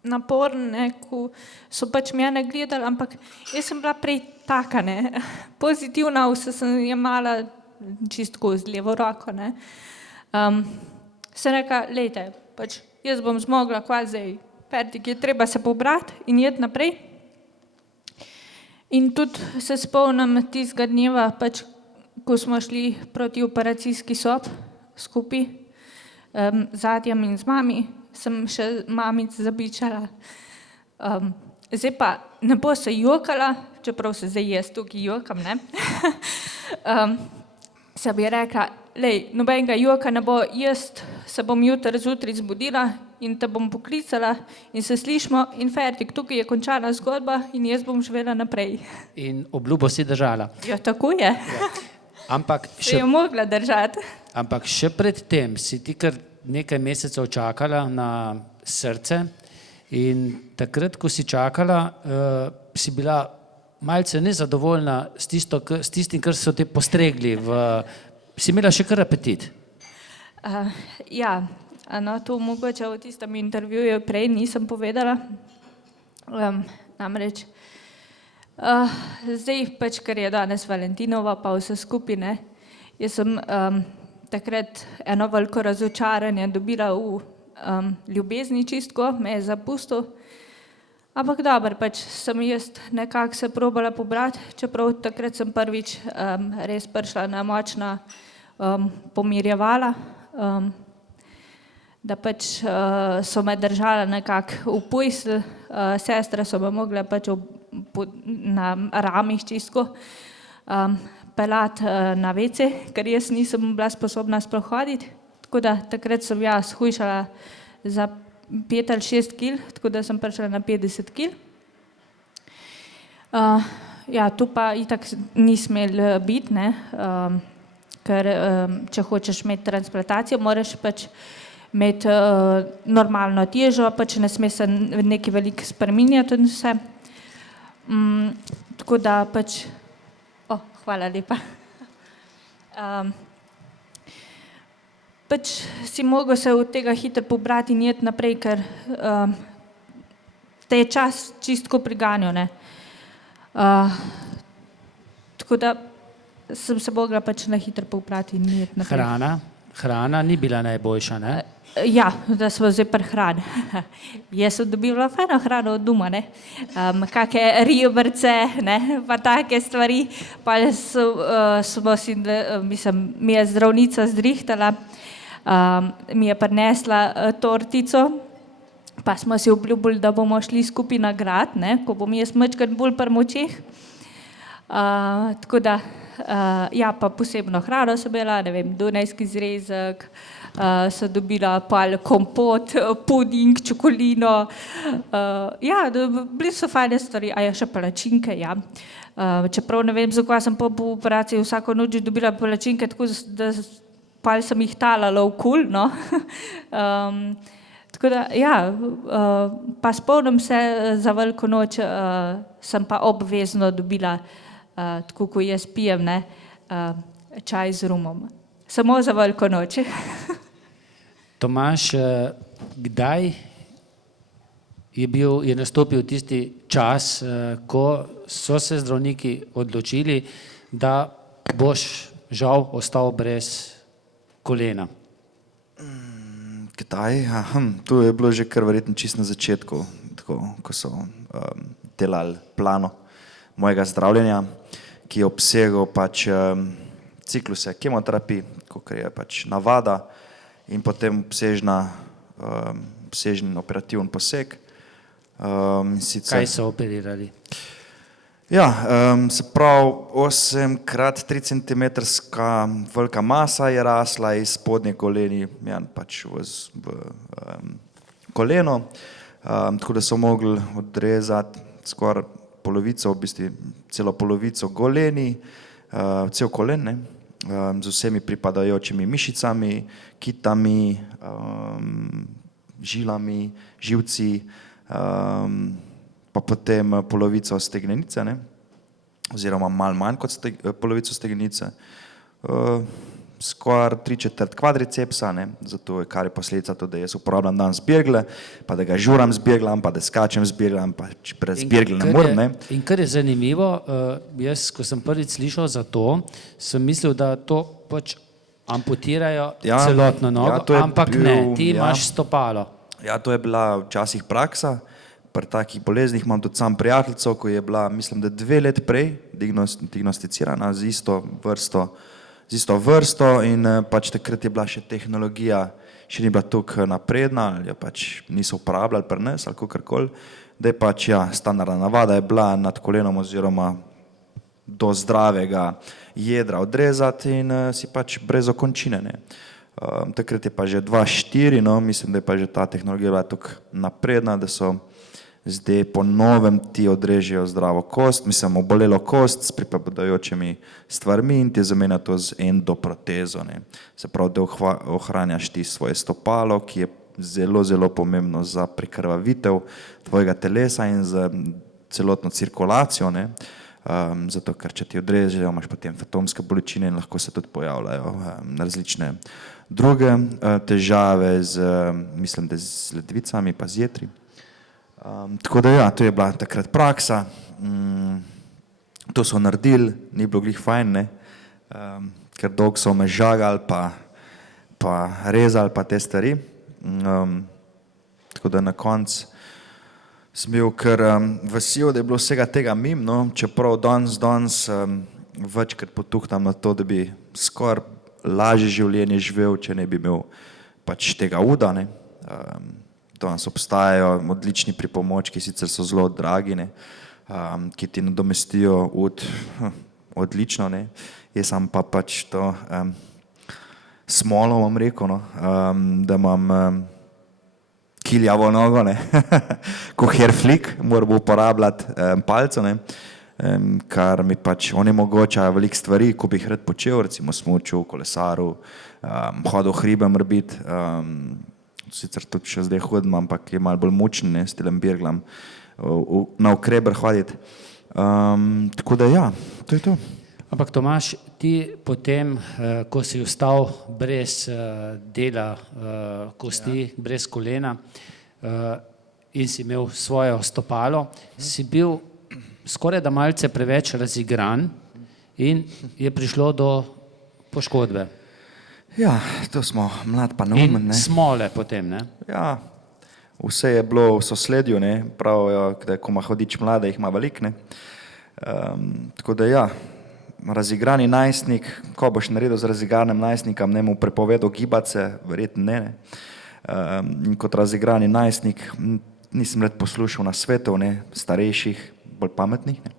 naporen, ne, ko so pač mene gledali, ampak jaz sem bila prej taka, ne, pozitivna, vse sem jemala čistko z levo roko, ne. Sem rekla, lejte, pač jaz bom zmogla, kva zdaj, fertik, je treba se pobrati in iti naprej. In tudi se spomnim tistega dneva, pač, ko smo šli proti operacijski sob skupaj, z Adjem in z mami, sem še mamic zabičala. Zdaj pa ne bo se jokala, čeprav se zdaj jaz tukaj jokam, ne. Se bi rekla, lej, nobenega joka ne bo, jaz se bom jutri zjutraj zbudila in te bom poklicala in se slišimo in fertik, tukaj je končana zgodba in jaz bom živela naprej. In obljubo si držala. Ja, tako je. Ampak Se je mogla držati. Ampak še pred tem si ti kar nekaj mesecev čakala na srce in takrat, ko si čakala, si bila malce nezadovoljna s tistim, kar so te postregli. Si imela še kar apetit? Ja, no, to mogoče v tistem intervjuju prej nisem povedala. Namreč, zdaj pač, ker je danes Valentinova pa vse skupaj, ne, jaz sem takrat eno veliko razočaranje dobila v ljubezni čistko, me je zapustil. Ampak dobro, pač sem jaz nekako se probala pobrati, čeprav takrat sem prvič res prišla na močna pomirjevala, da pač so me držala nekako v pujsl, sestre so me mogle pač na ramih čistko pelati na WC, ker jaz nisem bila sposobna sploh hoditi, tako da takrat sem jaz hujšala za 5 ali 6 kil, tako da sem prišla na 50 kil. Ja, tu pa itak ni smel biti, ne, ker če hočeš imeti transplantacijo, moraš pač imeti normalno težo, pač ne sme se nekaj veliko spreminjati in vse. Tako da pač, hvala lepa. Pač si mogel se od tega hitro pobrati in iti naprej, ker te je čas čistko priganjal, ne. Tako da sem se mogla pač na hitro pobrati in iti naprej. Hrana ni bila najboljša, ne? Ja, da smo zdaj pri hrani. Jaz sem dobila fajno hrano od doma, ne. Kake ribrce, ne, pa take stvari, pa smo si, mislim, mi je zdravnica zdrihtala, mi je prinesla tortico, pa smo si obljubili, da bomo šli skupaj na grad, ne, ko bom jaz majčkeno bolj pri močeh. Tako da, ja, pa posebno hrano sem imela, ne vem, dunajski zrezek, sem dobila pol kompot, puding, čokolino. Ja, bili so fajne stvari, a ja, še palačinke, ja. Čeprav ne vem, zakaj sem po operaciji vsako noč dobila palačinke, tako da pol sem jih talala v kul, no. Tako da, ja, pa spomnim se, za veliko noč sem pa obvezno dobila, tako ko jaz pijem, ne, čaj z rumom. Samo za veliko noč. Tomaž, kdaj je nastopil tisti čas, ko so se zdravniki odločili, da boš žal ostal brez kolena? Kdaj? To je bilo že kar verjetno čisto na začetku, tako, ko so delali plano mojega zdravljenja, ki je obsegal pač cikluse kemoterapij, kot je pač navada, in potem obsežen operativen poseg. Kaj so operirali? Ja, se pravi 8x3 cm velika masa je rasla iz spodnje koleni, ja, pač v koleno, tako da so mogli odrezati skoraj polovico, v bistvu celo polovico goleni, cel kolen, ne, z vsemi pripadajočimi mišicami, kitami, žilami, živci, pa potem polovico stegnenice, ne, oziroma malo manj kot polovico stegnenice, skoraj 3/4 kvadricepsa, ne, zato kar je posledica to, da jaz uporabljam danes birgle, pa da ga žuram z birglom, pa da skačem z birglom, pa brez birgl ne morem, ne. In kar je zanimivo, jaz, ko sem prvič slišal za to, sem mislil, da to pač amputirajo celotno nogo, ampak ne, ti imaš stopalo. Ja, to je bila včasih praksa, pri takih boleznih imam tudi sam prijateljco, ko je bila, mislim, da 2 let prej diagnosticirana z isto vrsto in pač takrat je bila še tehnologija, še ni bila toliko napredna, ali jo pač niso uporabljali pri nas ali kakorkoli, da je pač, ja, standardna navada je bila nad kolenom oziroma do zdravega jedra odrezati in si pač brez okončine, ne. Takrat je pa že 2004, no, mislim, da je pa že ta tehnologija bila toliko napredna, da so zdaj po novem ti odrežejo zdravo kost, mislim, obolelo kost s pripadajočimi stvarmi in ti zamenja to z endoprotezo, ne. Se pravi, da ohranjaš ti svoje stopalo, ki je zelo, zelo pomembno za prekrvavitev tvojega telesa in za celotno cirkulacijo, ne. Zato, ker če ti odrežejo, imaš potem fantomske bolečine in lahko se tudi pojavljajo različne druge težave mislim, da z ledvicami pa z jetri. Tako da ja, to je bila takrat praksa, to so naredili, ni bilo glih fajn, ne, ker dolgo so me žagali pa rezali pa te stvari, tako da na koncu sem bil kar vesel, da je bilo vsega tega mimo, no, čeprav danes večkrat potuhtam na to, da bi skoraj lažje življenje živel, če ne bi imel pač tega uda, ne. Danes obstajajo odlični pripomočki, sicer so zelo dragi, ne, ki ti nadomestijo ud odlično, ne. Jaz sem pa pač to smolo, bom rekel, no, da imam kiljavo nogo, ne, ko herflik, moram uporabljati palco, ne, kar mi pač onemogoča veliko stvari, ko bi jih rad počel, recimo smučil, kolesaril, hodil hribem rbit, sicer tudi še zdaj hodim, ampak je malo bolj mučen, ne, s tem birglom na ukreber hoditi. Tako da ja, to je to. Ampak Tomaž, ti potem, ko si ostal brez dela kosti, brez kolena in si imel svoje stopalo, si bil skoraj da malce preveč razigran in je prišlo do poškodbe. Ja, to smo mlad pa neumen, ne. In smole potem, ne? Ja, vse je bilo v sosledju, ne, pravijo, da ko ima hodič mlade, jih ima veliko, ne. Tako da ja, razigrani najstnik, ko boš naredil z razigranim najstnikom, ne mu prepovedal gibati se, verjetno ne, ne. In kot razigrani najstnik nisem rad poslušal nasvetov, ne, starejših, bolj pametnih, ne.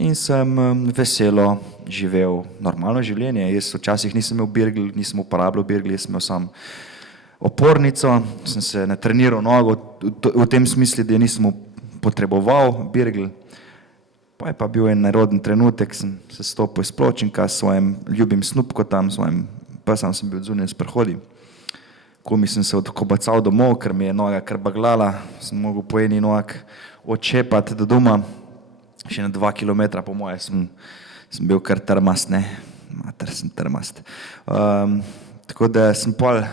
In sem veselo živel normalno življenje. Jaz včasih nisem imel birgel, nisem uporabljal birgel, jaz sem imel sam opornico, sem se natreniral nogo v tem smislu, da nisem potreboval birgel. Pa je pa bil en neroden trenutek, sem se stopil iz pločnika s svojim ljubim snupkotam, svojim pesom sem bil zunaj sprehodi. Ko mi sem se odkobacal domov, ker mi je noga kar baglala, sem mogel po eni nog odčepati do doma. Še na 2 kilometra po moje sem bil kar trmast, ne, mater sem trmast. Tako da sem pol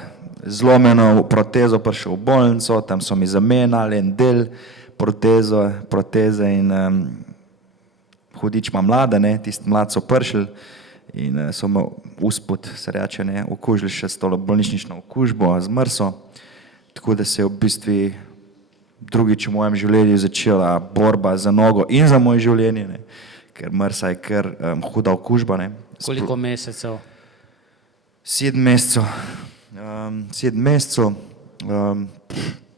zlomljeno protezo prišel v bolnico, tam so mi zamenjali en del proteze in hudič ima mlada, ne, tisti mlad so prišli in so me uspod, se reče, ne, okužili še s tolo bolnišnično okužbo, z MRSO, tako da se je v bistvu drugič v mojem življenju začela borba za nogo in za moje življenje, ne, ker MRSA je kar huda okužba. Ne. Koliko mesecev? 7 mesecev. 7 mesecev.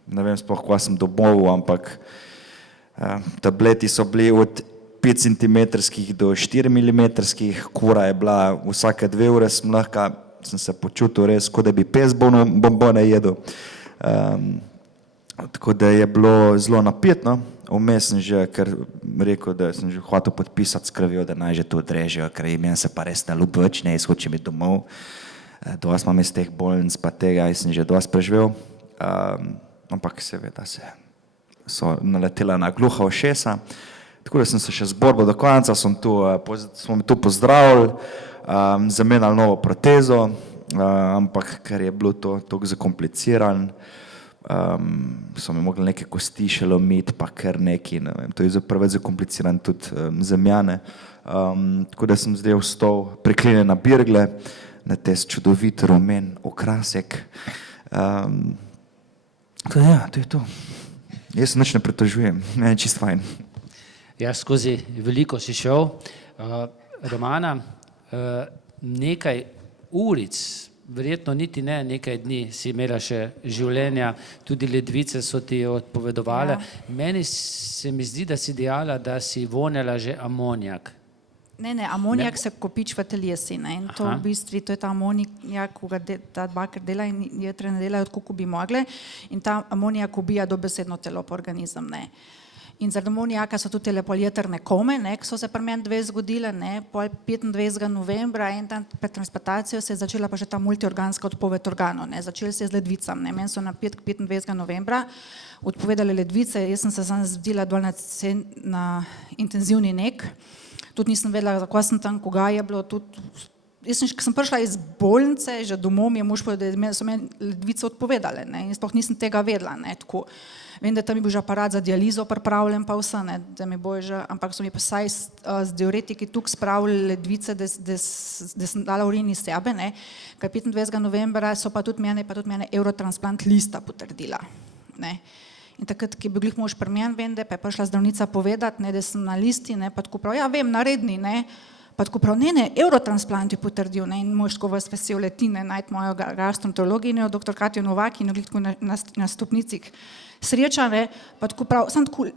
Ne vem sploh, kva sem domov, ampak tableti so bili od 5 centimetrskih do 4 milimetrskih, kura je bila vsake 2 ure smlahka, sem se počutil res, kot da bi pes bombone jedel. Tako da je bilo zelo napetno, vmes sem že kar rekel, da sem že hotel podpisati s krvjo, da naj že to odrežejo, ker meni se pa res ne ljubi več, ne, jaz hočem iti domov. Dosti imam iz teh bolnic pa tega, jaz sem že dosti preživel, ampak seveda so naletela na gluha ušesa. Tako da sem se še zborbal do konca, smo mi tu pozdravili, zamenjali novo protezo, ampak ker je bilo to toliko zakompliciran, so mi mogli neke kosti še lomiti, pa kar neki, ne vem, to je preveč zakompliciran tudi zamjane. Tako da sem zdaj vstal priklenjen na birgle, na tes čudovit rumen okrasek. To je to. Jaz se nič ne pritožujem, meni je čist fajn. Ja, skozi veliko si šel. Romana, nekaj uric, verjetno niti ne nekaj dni si imela še življenja, tudi ledvice so ti odpovedovale. Ja. Meni se mi zdi, da si dejala, da si vonjala že amonijak. Ne, amonijak se kopič v telesi, ne, in to v bistvu, to je ta amonijak, ko ga ta dvakrat dela in jetre ne delajo tako, ko bi mogle, in ta amonijak ubija dobesedno telo po organizem, ne. In zaradi amonijaka so tudi tele poljetrne kome, ne, ki so se pri meni 2 zgodile, ne, pol 25. novembra, en dan pred transplantacijo se je začela pa že ta multiorganska odpoved organov, ne, začeli se je z ledvicam, ne, meni so na 25. novembra odpovedali ledvice, jaz sem se sam zbudila dol na intenzivni nek, tudi nisem vedela, kako sem tam, koga je bilo, tudi, ko sem prišla iz bolnice, že domov mi je mož povedal, da so meni ledvice odpovedale, ne, in sploh nisem tega vedela, ne, tako. Vem, da tam je bil že aparat za dializo pripravljen pa vse, ne, da mi bo že, ampak so mi pa saj z diuretiki tukaj spravili ledvice, da sem dala urin iz sebe, ne, ker 25. novembra so pa tudi mene Eurotransplant lista potrdila, ne. In takrat, ki je bil glih mož pri meni, vem, da pa je prišla zdravnica povedati, ne, da sem na listi, ne, pa tako prav, ja, vem, naredni, ne, pa tako prav, ne, Eurotransplant je potrdil, ne, in mož tako vas vesel leti, ne, najti mojo gastroenterologinjo, dr. Katjo Novak, in glih tako na stopnicih sreča, ne, pa tako prav, sem tako,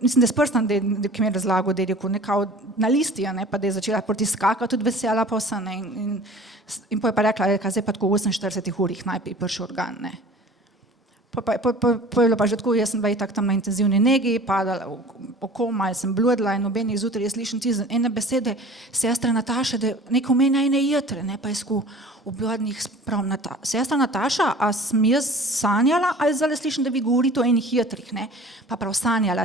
mislim, da je s prstom, ki mi je razlagal, da je rekel, nekao na listi, ne, pa da je začela proti skakati, tudi vesela pa vse, ne, in pa je pa rekla, zdaj pa tako v 48 urih najprej prišel organ, ne. Pa je bilo pa že tako, jaz sem bila itak tam na intenzivni negi, padala oko, malo sem bludila in nobenih zjutraj, jaz slišim ti ene besede, sestra Nataša, da neko omenja ene jetre, ne, pa je sku obladnih sprav, sestra Nataša, a sem jaz sanjala, ali zdaj slišim, da vi govorite o enih jetrih, ne, pa prav sanjala,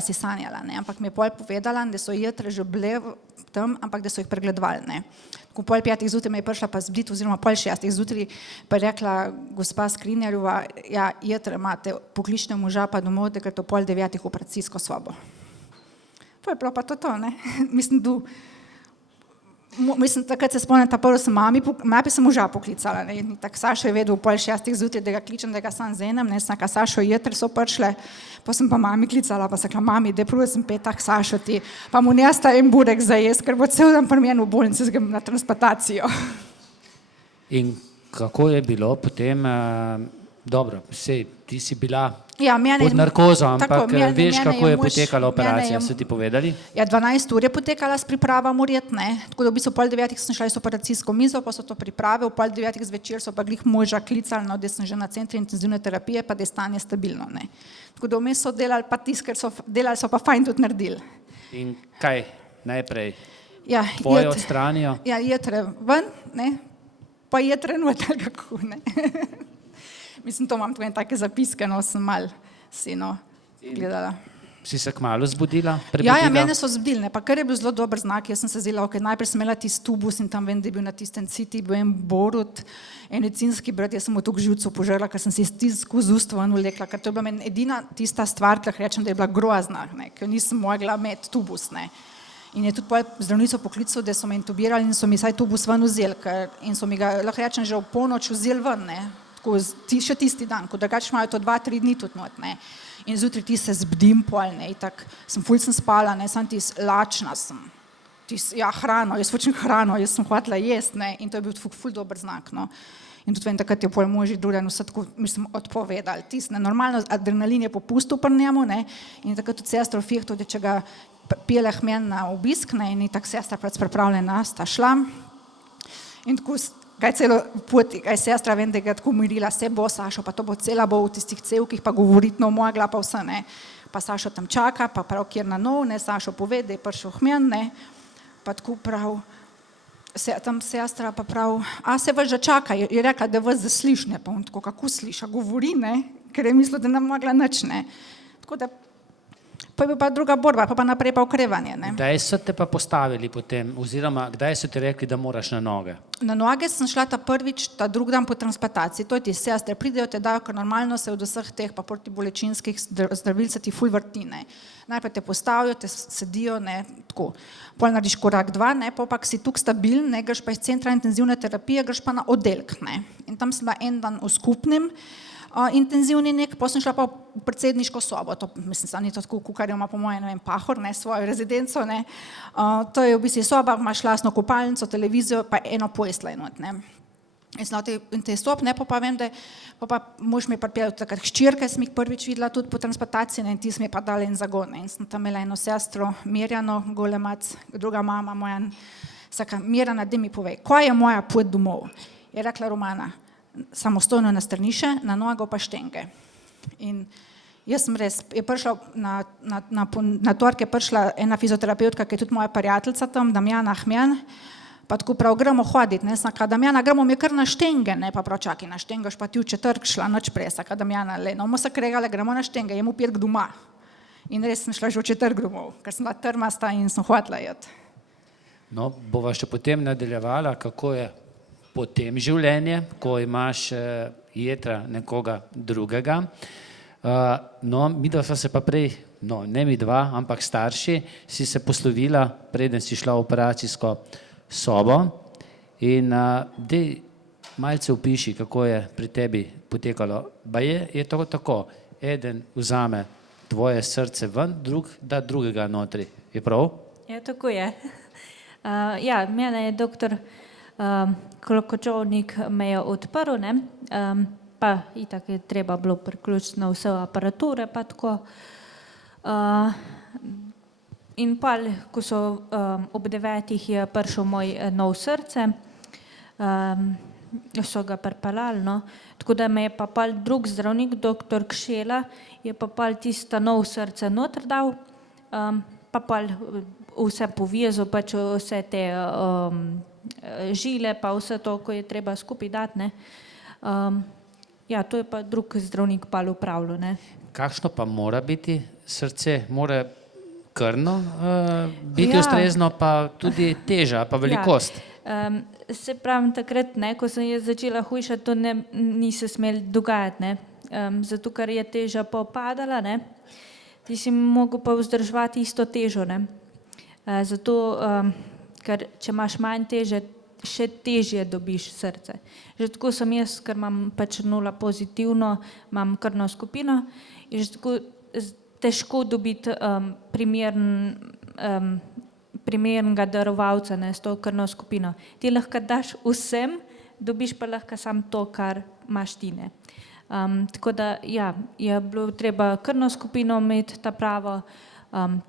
ne, ampak mi je pol povedala, da so jetre že bile tam, ampak da so jih pregledovali, ne. Ko pol 5 zjutraj me je prišla pa zbiti, oziroma pol 6 zjutraj, pa je rekla gospa Skrinjarjeva, ja, jetre imate, poklične moža pa domov, da gre to pol 9 v operacijsko sobo. Pa je bilo pa to, ne, mislim, takrat se spomnim, ta prvo sem mami sem moža poklicala, ne, in tak Sašo je vedel pol 6 zjutraj, da ga kličem, da ga sam zenem, ne, sem ka Sašo, jetre so prišle, pa sem pa mami klicala, pa sem rekla, mami, da prosim petak Sašo ti, pa mu nesta en burek za jaz, ker bo cel dan pri meni v bolnici na transplantacijo. In kako je bilo potem dobro, sej, ti si bila Ja, meni- pod narkozo, tako, ampak veš, mene kako je mož- potekala operacija, mene je- so ti povedali? Ja, 12 ur je potekala s priprava morjet, ne. Tako da v bistvu pol 9 sem šla iz operacijsko mizo, pa so to priprave, v pol 9 zvečer so pa glih moža klicali, no, da sem že na centru intenzivne terapije, pa da je stanje stabilno, ne. Tako da vmes so delali pa tisto, ker so delali, so pa fajn tudi naredili. In kaj najprej? Ja, Tvoje odstranijo? Ja, jetre ven, ne, pa jetre not, ali kako, ne. Mislim, to imam tukaj take zapiske, no, sem mal si, no, gledala. Si se kmalu zbudila? Ja, prebudila? mene so zbudili, ne, pa kar je bil zelo dober znak, jaz sem se zdela, ok, najprej sem imela tisti tubus in tam vem, da je bil na tistem citi, bil en Borut, en medicinski brat, jaz sem mu tukaj živcu požrla, ker sem si tisti skozi usto ven vlekla, ker to je bila meni edina tista stvar, ki lahko rečem, da je bila grozna, ne, ker nisem mogla imeti tubus, ne. In je tudi pol zdravnico poklical, da so me intubirali in so mi saj tubus ven vzeli, in so mi ga, lahko rečem, že v polnoč vzeli ven, ne, tako še tisti dan, ko drugače imajo to 2-3 dni tudi not, ne. In zjutraj ti se zbudim pol, ne, itak sem ful sem spala, ne, sam lačna sem. Ja, hrano, jaz hočem hrano, jaz sem hotela jesti, ne, in to je bil ful dober znak, no. In tudi vem, takrat je pol moži drugen vse tako, mislim, odpovedali. Tisto, normalno adrenalin je popustil pri njemu, ne, in takrat tudi sestra Fih, tudi če ga pele k meni na obisk, ne, in tako sestra pripravljena, sta šla. In tako, kaj celo poti, kaj sestra vem, da ga tako umirila, se bo Sašo, pa to bo cela bo v tistih cevkih, pa govoriti no mogla, pa vse, ne. Pa Sašo tam čaka, pa prav kjer na nov, ne, Sašo pove, da je prišel k meni, ne, pa tako prav, tam sestra pa prav, a se vas že čaka, je rekla, da vas zasliš, ne, pa on tako, kako sliša, govori, ne, ker je mislil, da ne mogla nič, ne. Tako da, pa je bila pa druga borba, pa naprej pa okrevanje, ne. Kdaj so te pa postavili potem, oziroma kdaj so ti rekli, da moraš na noge? Na noge sem šla ta prvič, ta drug dan po transplantaciji, to je ti sestre, pridejo te dajo, ker normalno se od vseh teh pa protibolečinskih zdravil se ti ful vrti, ne. Najprej te postavijo, te sedijo, ne, tako. Pol narediš korak 2, ne, pa si tukaj stabilen, ne, greš pa iz centra intenzivne terapije, greš pa na oddelek, ne. In tam sem bila en dan v skupnem intenzivni nek, potem sem šla pa v predsedniško sobo, to mislim, da ni to tako, kukar ima po mojem, ne vem, Pahor, ne, svojo rezidenco, ne. To je v bistvu soba, imaš lastno kopalnico, televizijo, pa eno posteljo not, ne. In te sob, ne, pa vem, da pa mož mi je pripeljal takrat hčerke, sem jih prvič videla tudi po transplantaciji, ne, in ti sem mi pa dali en zagon, ne, in sem tam imela eno sestro, Mirjano Golemac, druga mama moja, saka, Mirjana, da mi povej, kaj je moja pot domov? Je rekla Romana, samostojno na strniše, na nogo pa štenge. In jaz sem res, je prišla na torek je prišla ena fizioterapeutka, ki je tudi moja prijateljica tam, Damjana Ahmjan, pa tako prav, gremo hoditi, ne, saka, Damjana, gremo mi kar na štenge, ne, pa prav čakaj, na štenge, pa ti v četrtek šla, noč prej, saka, Damjana, le, no, bomo se kregale, gremo na štenge, jemo petek doma. In res sem šla že v četrtek domov, ker sem bila trmasta in sem hotela jeti. No, bova še potem nadaljevala, kako je potem življenje, ko imaš jetra nekoga drugega. No, midva sva se pa prej, no, ne mi dva, ampak starši, si se poslovila, preden si šla v operacijsko sobo in dej malce opiši, kako je pri tebi potekalo. Ba je to tako, eden vzame tvoje srce ven, drug da drugega notri. Je prav? Ja, tako je. Ja, mene je doktor Klokočovnik me je odprl, ne, pa itak je treba bilo priključiti na vse aparature, pa tako. In pol, ko so ob 9 je prišel moj nov srce, so ga pripeljali, no, tako da me je pa pol drug zdravnik, doktor Kšela, je pa pol tisto nov srce noter dal, pa pol vse povezal, pač vse te žile, pa vse to, ko je treba skupaj dati, ne. Ja, to je pa drug zdravnik pa upravljal, ne. Kakšno pa mora biti srce? Mora krvno biti Ja. ustrezno, pa tudi teža, pa velikost? Ja. Se pravim, takrat, ne, ko sem jaz začela hujšati, to ni se smelo dogajati, ne. Zato, ker je teža pa padala, ne, ti si mogel pa vzdrževati isto težo, ne. Zato, ker če imaš manj teže, še težje dobiš srce. Že tako sem jaz, ker imam pač 0 pozitivno, imam krvno skupino, je že tako težko dobiti primernega darovalca, ne, s to krvno skupino. Ti lahko daš vsem, dobiš pa lahko samo to, kar imaš ti, ne. Tako da ja, je bilo treba krvno skupino imeti ta pravo,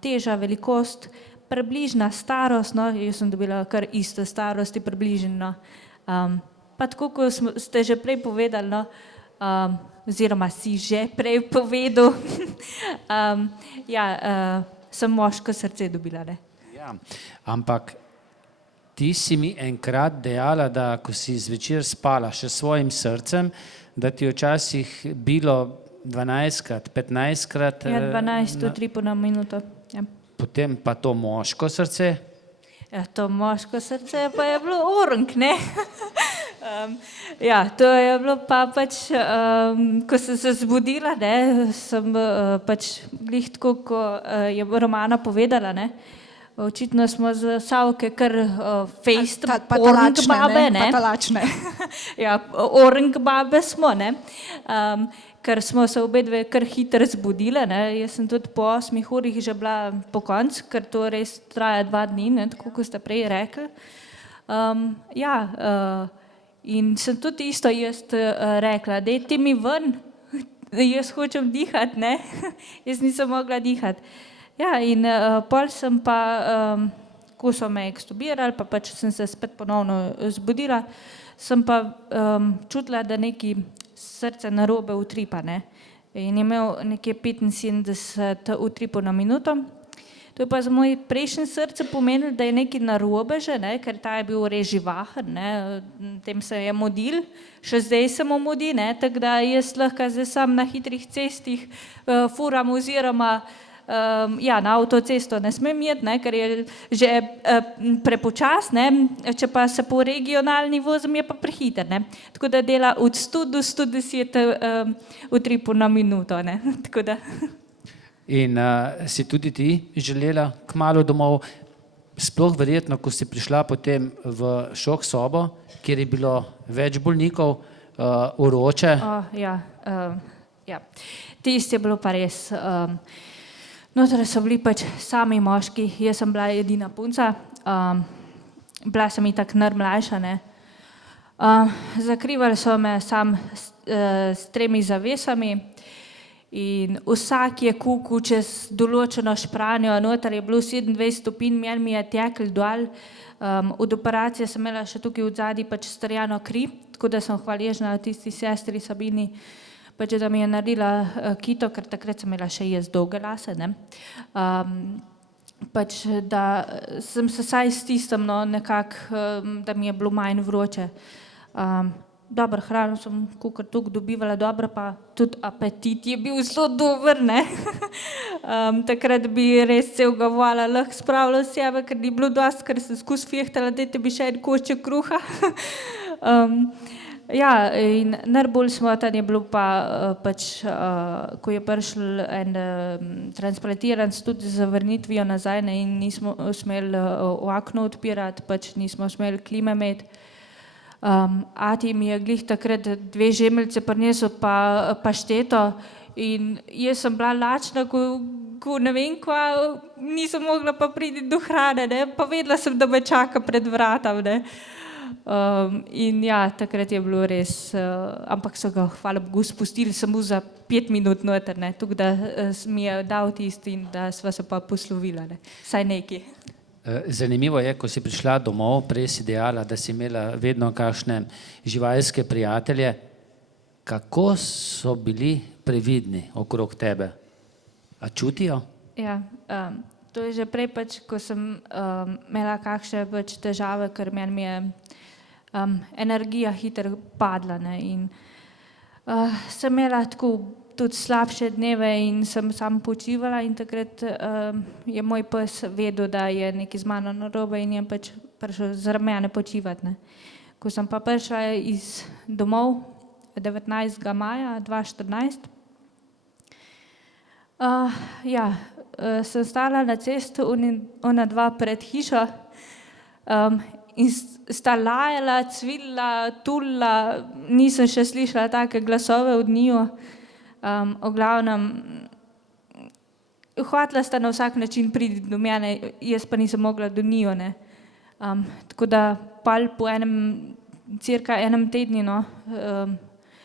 teža, velikost, približna starost, no, jaz sem dobila kar iste starosti približno. Pa tako, kot ste že prej povedali, no, oziroma si že prej povedal, sem moško srce dobila. Ne? Ja, ampak ti si mi enkrat dejala, da ko si zvečer spala še s svojim srcem, da ti je včasih bilo 12krat, 15krat. Ja, 12 utripov na minuto. Ja. Potem pa to moško srce. Ja, to moško srce pa je bilo orang, ne? Ja, to je bilo pa pač, ko sem se zbudila, ne, sem pač glih tako, ko je Romana povedala, ne, očitno smo z Savke kar fejst orang babe, ne. Patalačne. Ja, orang babe smo, ne. Ker smo se obedve kar hitro zbudile, ne. Jaz sem tudi po 8 urah že bila po koncu, ker to res traja 2 dni, ne, tako kot ste prej rekli. In sem tudi isto jaz rekla, daj ti mi ven, jaz hočem dihati, ne. Jaz nisem mogla dihati. Ja, in pol sem pa, ko so me ekstubirali, pa pač sem se spet ponovno zbudila, sem pa čutila, da neki srce narobe utripa, ne. In je imel nekje 75 utripov na minuto. To je pa za moj prejšnji srce pomenilo, da je nekaj narobe že, ne, ker ta je bil res živahen, ne, tem se je modil, še zdaj se mu modi, ne, tako da jaz lahko zdaj sam na hitrih cestih furam oziroma na avtocesto ne smem iti, ne, ker je že prepočas, ne, če pa se po regionalni vozim, je pa prehiter, ne. Tako da dela od 100 do 110 utripov na minuto, ne, tako da. In si tudi ti želela kmalu domov, sploh verjetno, ko si prišla potem v šok sobo, kjer je bilo več bolnikov, vroče. Ja, tisto je bilo pa res. Noter so bili pač sami moški, jaz sem bila edina punca, bila sem itak najmlajša, ne. Zakrivali so me sam s 3 zavesami. In vsak je kukal čez določeno špranjo, noter je bilo 27 stopinj, meni mi je teklo dol. Od operacije sem imela še tukaj od zadaj pač strjano kri, tako da sem hvaležna tisti sestri Sabini, pač da mi je naredila kito, ker takrat sem imela še jaz dolge lase, ne. Pač da sem se saj stisnila, no, nekako, da mi je bilo manj vroče. Dobro, hrano sem kakor toliko dobivala, dobro, pa tudi apetit je bil zelo dober, ne. Takrat bi res celega vola lahko spravila v sebe, ker ni bilo dosti, ker sem skozi fehtala, dajte bi še en košček kruha. Ja, in najbolj smotan je bilo pa pač, ko je prišel en transplantiranec tudi z vrnitvijo nazaj, ne, in nismo smeli okno odpirati, pač nismo smeli klime imeti. Ati mi je glih takrat 2 žemeljice prinesel pa pašteto in jaz sem bila lačna, ko ne vem kva, nisem mogla pa priti do hrane, ne, pa vedela sem, da me čaka pred vratom, ne. In ja, takrat je bilo res, ampak so ga, hvala Bogu, spustili samo za 5 minut noter, ne, tako da mi je dal tisti in da sva se pa poslovila, ne, saj nekaj. Zanimivo je, ko si prišla domov, prej si dejala, da si imela vedno kakšne živalske prijatelje. Kako so bili previdni okrog tebe? A čutijo? Ja, to je že prej pač, ko sem imela kakšne pač težave, ker meni je energija hitro padla, ne, in sem imela tako tudi slabše dneve in sem sam počivala in takrat je moj pes vedel, da je nekaj z mano narobe in je pač prišel zaradi mene počivati, ne. Ko sem pa prišla iz domov 19. maja 2014, sem stala na cestu, ona 2 pred hišo, in sta lajala, cvilila, tulila, nisem še slišala take glasove od njiju. V glavnem, hotela sta na vsak način priti do mene, jaz pa nisem mogla do njiju, ne. Tako da pol po cirka enem tednu, no,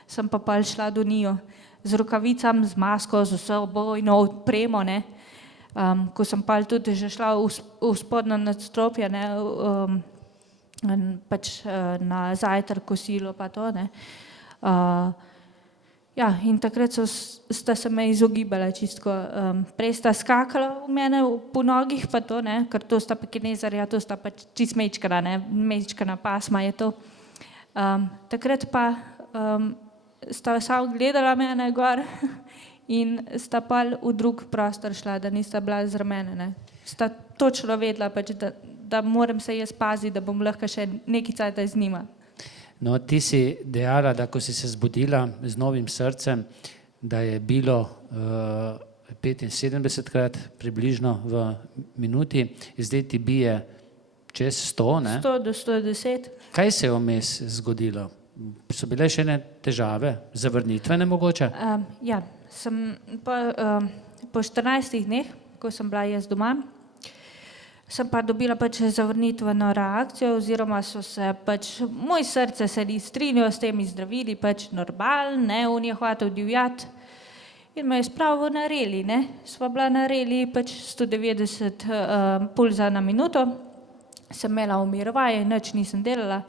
sem pa šla do njiju z rokavicami, z masko, z vso bojno odpremo, ne. Ko sem pa tudi že šla v spodnjo nadstropje, ne, pač na zajtrk, kosilo pa to, ne. Ja, in takrat sta se me izogibala čistko. Prej sta skakala v mene po nogih pa to, ne, ker to sta pa kinezarja, to sta pa čist mečkana, ne, mečkana pasma je to. Takrat pa sta samo gledala mene gor in sta pa v drug prostor šla, da nista bila z mene, ne. Sta točno vedela pač, da moram se jaz paziti, da bom lahko še nekaj cajta z njima. No, ti si dejala, da ko si se zbudila z novim srcem, da je bilo 75krat približno v minuti, zdaj ti bije čez 100, ne? 100 do 110. Kaj se je vmes zgodilo? So bile še ene težave, zavrnitvene mogoče? Ja, sem po 14 dneh, ko sem bila jaz doma, sem pa dobila pač zavrnitveno reakcijo oziroma so se pač, moj srce se ni strinjal s temi zdravili, pač normal, ne, on je hotel divjati in me je spravil na reli, ne. Sva bila na reli pač 190 pulza na minuto, sem imela umirovaje, nič nisem delala,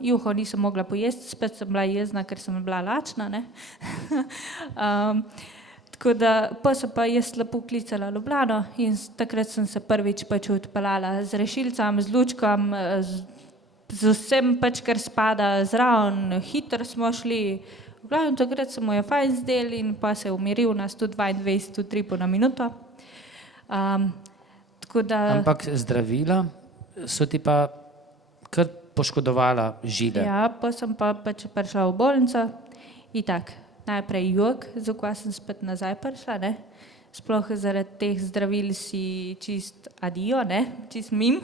juho nisem mogla pojesti, spet sem bila jezna, ker sem bila lačna, ne. Tako da, pa sem pa jaz lepo klicala Ljubljano in takrat sem se prvič pač odpeljala z rešilcem, z lučkom, z vsem pač, kar spada zraven, hitro smo šli. V glavnem takrat se mu je fajn zdel in pa se je umiril na 122 utripov na minuto. Tako da... Ampak zdravila so ti pa kar poškodovala žile. Ja, pa sem pa pač prišla v bolnico in tak. Najprej jok, zakaj sem spet nazaj prišla, ne. Sploh zaradi teh zdravil si čist adijo, ne, čist mim.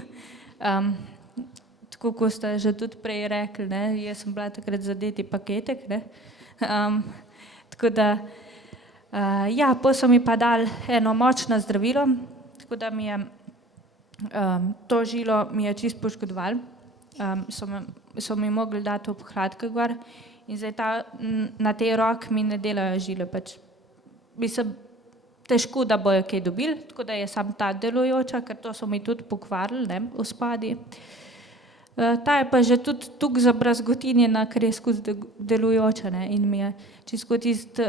Tako ko ste že tudi prej rekli, ne, jaz sem bila takrat zadeti paketek, ne. Tako da, ja, pa so mi pa dali eno močno zdravilo, tako da mi je to žilo mi je čist poškodovalo. So mi mogli dati obhladke gor. In zdaj na tej roki mi ne delajo žile, pač mislim, težko, da bojo kaj dobili, tako da je samo ta delujoča, ker to so mi tudi pokvarili, ne, v spadi. Ta je pa že tudi tukaj zabrazgotinjena, ker je skozi delujoča, ne, in mi je čisto tisti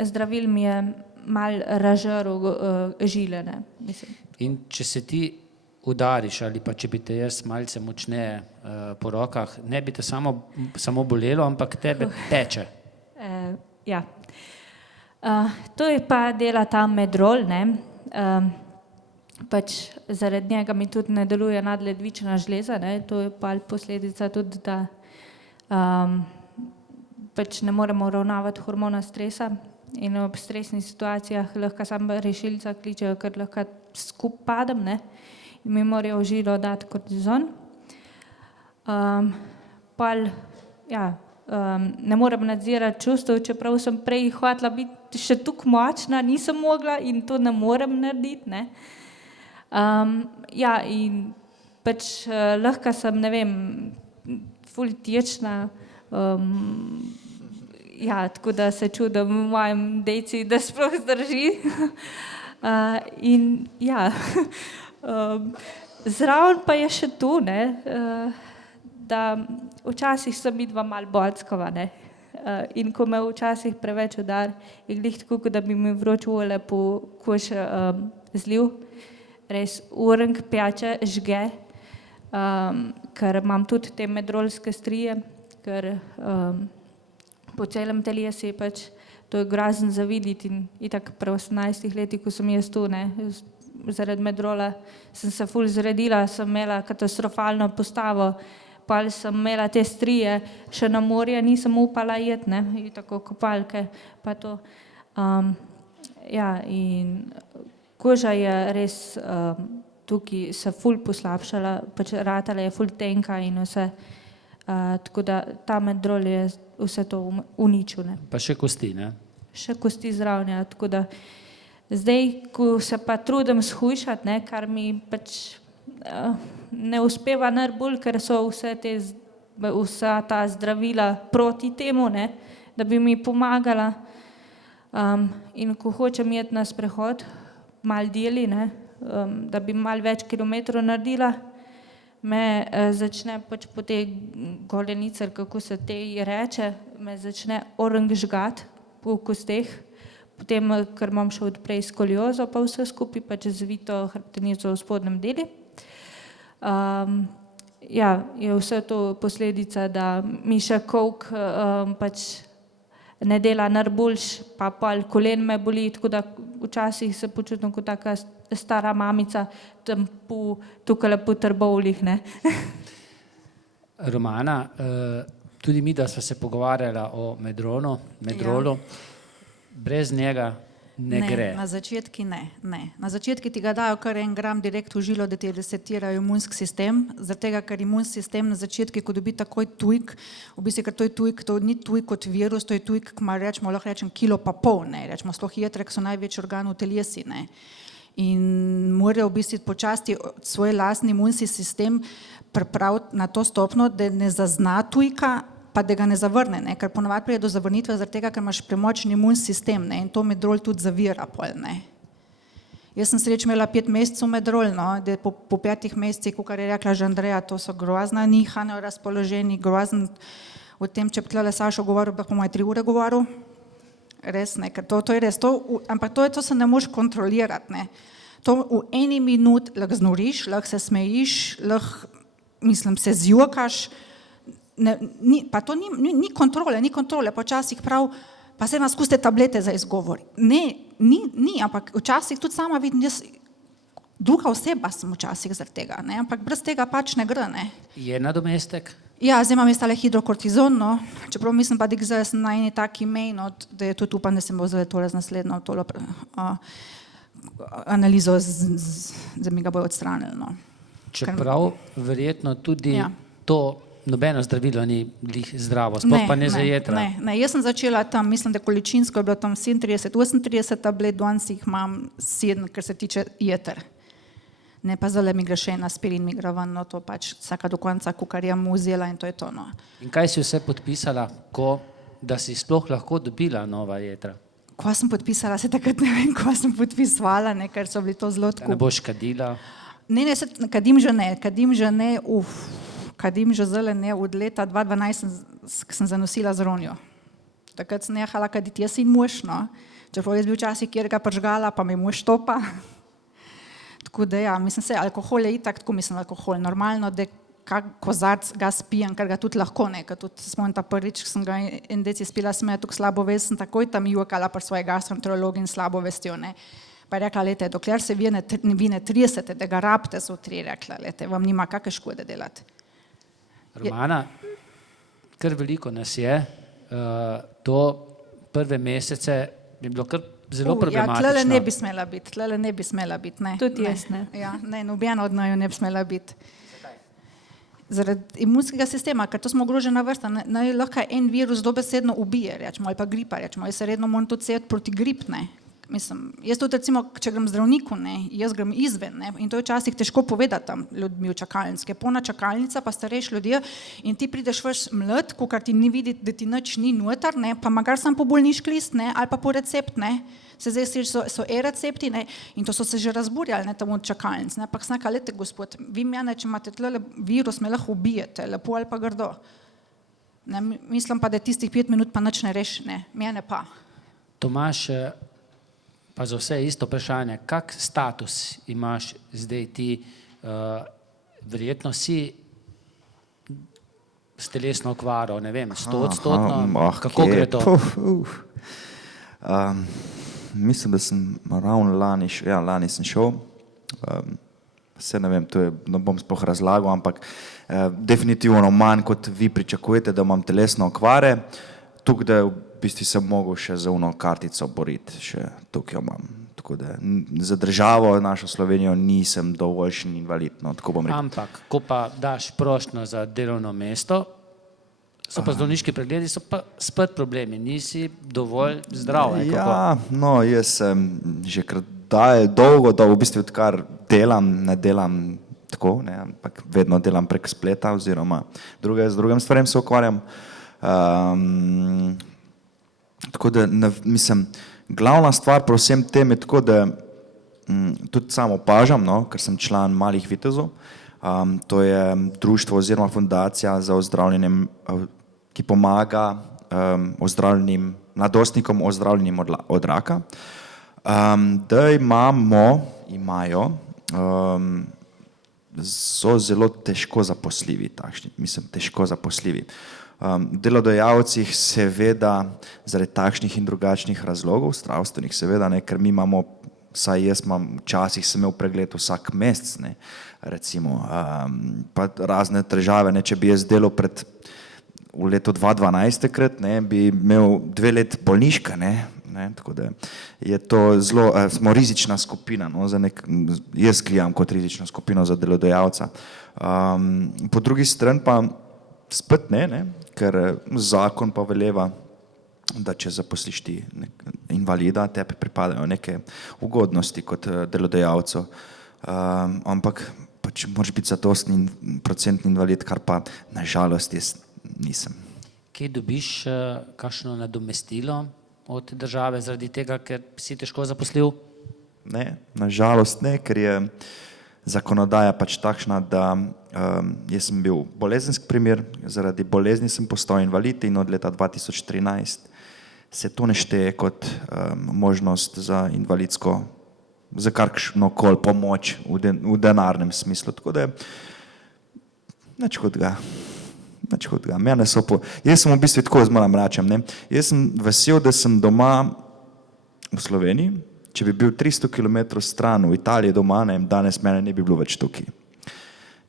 zdravil mi je malo razžrl žile, ne, mislim. In če se ti udariš ali pa če bi te jaz malce močneje po rokah, ne bi te samo bolelo, ampak tebe teče. Ja. To je pa dela ta medrol, ne. Pač zaradi njega mi tudi ne deluje nadledvična žleza, ne. To je pa posledica tudi, da pač ne moremo uravnavati hormona stresa in ob stresnih situacijah lahko samo rešilca kličejo, ker lahko skupaj padem, ne. In mi morajo v žilo dati kortizon. Ne morem nadzirati čustev, čeprav sem prej hotela biti še toliko močna, nisem mogla in to ne morem narediti, ne. Ja, in pač lahko sem, ne vem, ful tečna, ja, tako da se čudim mojim dejci, da sploh zdrži. In ja, zraven pa je še to, ne, da včasih sem midva malo bockava, ne. In ko me včasih preveč udar, je glih tako, da bi mi vroč vole po kož zlil, res urenk pijače žge, ker imam tudi te medrolske strije, ker po celem telesu je pač, to je grozen za videti in itak pri 18 letih, ko sem jaz tu, ne, zaradi medrola sem se ful zredila, sem imela katastrofalno postavo, pa sem imela te strije, še na morje nisem upala iti, ne, in tako kopalke, pa to. Ja, in koža je res tukaj se ful poslabšala, pač ratala je ful tenka in vse, tako da ta medrol je vse to uničil, ne. Pa še kosti, ne? Še kosti zraven, ja, tako da zdaj, ko se pa trudim shujšati, ne, kar mi pač ne uspeva najbolj, ker so vse te vsa ta zdravila proti temu, ne, da bi mi pomagala. In ko hočem iti na sprehod, mal deli, ne, da bi mal več kilometrov naredila, me začne pač po tej golenici, kako se tej reče, me začne orang žgat po kosteh, potem, ker imam še odprej skoliozo, pa vse skupaj, pač zvito hrbtenico v spodnjem deli. Ja, je vse to posledica, da mi še koliko pač ne dela najboljš, pa pol kolen me boli, tako da včasih se počutim kot taka stara mamica, tam tukaj po Trbovljih, ne. Romana, tudi mi, da sva se pogovarjala o medrolu, brez njega ne gre. Na začetki ne. Na začetki ti ga dajo kar 1 gram direkt v žilo, da ti resetirajo imunski sistem, zaradi tega, ker imunski sistem na začetki, ko dobi takoj tujk, v bistvu, ker to je tujk, to ni tujk kot virus, to je tujk, lahko rečem, 1,5 kila, ne, rečemo, sploh jetre, ki so največji organ v telesi, ne. In morajo v bistvu počasti svoj lastni imunski sistem pripraviti na to stopnjo, da ne zazna tujka, pa da ga ne zavrne, ne? Ker ponovadi pride do zavrnitve zaradi tega, ker imaš premočen imunski sistem, ne? In to medrol tudi zavira pol, ne. Jaz sem sreč imela 5 mesecev medrol, no, da po 5 mesecih, kakor je rekla že Andreja, to so grozna nihanja v razpoloženju, grozen, o tem, če bi tlele Sašo govoril, bi komaj 3 ure govoril, res ne, ker to je res, ampak to se ne moreš kontrolirati, ne. To v 1 minuti lahko znoriš, lahko se smejiš, lahko, mislim, se zjokaš, pa to ni kontrole, počasih prav, pa se nas kuste tablete za izgovor. Ne, ni, ampak včasih tudi sama vidim, jaz, druga oseba sem včasih zaradi tega, ne, ampak brez tega pač ne gre, ne. Je nadomestek? Ja, zdaj imam jaz tale hidrokortizon, no, čeprav mislim pa, da zdaj sem na eni taki main, da je tudi upam, da sem bo zdaj tole z naslednjo tole analizo, da mi ga bojo odstranili, no. Čeprav verjetno tudi to nobeno zdravilo ni zdravo, sploh pa ne za jetra. Ne, jaz sem začela tam, mislim, da količinsko je bilo tam 37-38 tablet, danes jih imam 7, kar se tiče jeter. Ne, pa zdaj mi gre še en aspirin, mi gre ven, no to pač vsaka do konca kukarja mu vzela in to je to, no. In kaj si vse podpisala, da si sploh lahko dobila nova jetra? Ko sem podpisala, se takrat ne vem, ko sem podpisovala, ne, ker so bili to zelo tako. Ne boš kadila? Ne, kadim že zdaj ne, od leta 2012 sem zanosila z Ronjo. Takrat sem nehala kaditi jaz in mož, no. Čeprav jaz bil včasih, kjer ga pržgala, pa mi mož topa. Tako da ja, mislim se, alkohol je itak, tako mislim alkohol, normalno, da kak kozarc ga spijem, ker ga tudi lahko, ne, ker tudi spomnim ta prvič, ko sem ga en deci spila, sem je tako slabo vest, sem takoj tam jokala pri svoji gastroenterologi in slabo vestjo, ne. Pa je rekla, lete, dokler se vi ne 30, da ga rabite, so 3 rekla, lete, vam nima kakve škode delati. Romana, kar veliko nas je, to prve mesece bi bilo kar zelo problematično. Ja, tlele ne bi smela biti, ne. Tudi jaz ne. Ja, ne, nobena od naju ne bi smela biti. Zaradi imunskega sistema, ker to smo ogrožena vrsta, lahko en virus dobesedno ubije, rečemo, ali pa gripa, rečemo, jaz se redno moram tudi cepiti proti grip, ne. Mislim, jaz tudi recimo, če grem zdravniku, ne, jaz grem izven, ne, in to je včasih težko povedati tam ljudmi v čakalnici, polna čakalnica, pa starejši ljudje in ti prideš vaš mlad, kakor ti ni videti, da ti nič ni noter, ne, pa magar sam po bolniški list, ne, ali pa po recept, ne, se zdaj so e-recepti, ne, in to so se že razburjali, ne, tam v čakalnici, ne, pa snaka, lete, gospod, vi mene, če imate tle virus, me lahko ubijete, lepo ali pa grdo. Ne, mislim pa, da tistih 5 minut pa nič ne reši, ne, mene pa. Tomaž, pa za vse isto vprašanje, kak status imaš zdaj ti, verjetno si s telesno okvaro, ne vem, 100-odstotno, kako gre to? Mislim, da sem ravno lani sem šel, vse ne vem, ne bom sploh razlagal, ampak definitivno manj, kot vi pričakujete, da imam telesno okvare, tukaj, da v bistvu sem mogel še za uno kartico boriti, še tukaj jo imam. Tako da za državo našo Slovenijo nisem dovoljšen invalid, no, tako bom rekel. Ampak, ko pa daš prošnjo za delovno mesto, so pa zdravniški pregledi, so pa spet problemi, nisi dovolj zdrav. Ja, no, jaz sem že dolgo, v bistvu odkar delam, ne delam tako, ne, ampak vedno delam prek spleta oziroma z drugim stvarem se ukvarjam. Tako da, mislim, glavna stvar pri vsem tem je tako, da tudi sam opažam, no, ker sem član Malih vitezov, to je društvo oziroma fundacija za ozdravljanje, ki pomaga ozdravljenim mladostnikom ozdravljenim od raka, da imajo, so zelo težko zaposljivi takšni, mislim, težko zaposljivi. Delodajalcih seveda zaradi takšnih in drugačnih razlogov, zdravstvenih seveda, ne, ker mi imamo, saj jaz včasih sem imel pregled vsak mesec, ne, recimo, pa razne težave, ne, če bi jaz delal v letu 2012 takrat, ne, bi imel 2 let bolniška, ne, tako da je to zelo, smo rizična skupina, no, jaz gledam kot rizično skupino za delodajalca. Po drugi strani pa spet ne, ker zakon pa veleva, da če zaposliš ti invalida, tebi pripadajo neke ugodnosti kot delodajalcu, ampak pač moraš biti zadostni procentni invalid, kar pa nažalost jaz nisem. Kje dobiš kakšno nadomestilo od države zaradi tega, ker si težko zaposljiv? Ne, nažalost ne, ker je zakonodaja pač takšna, da jaz sem bil bolezenski primer, zaradi bolezni sem postal invalid in od leta 2013 se to ne šteje kot možnost za invalidsko, za kakšnokoli pomoč v denarnem smislu, tako da nič hudega. Jaz sem v bistvu tako, moram rečem, ne, jaz sem vesel, da sem doma v Sloveniji, če bi bil 300 km stran v Italiji doma, ne, danes mene ne bi bilo več tukaj,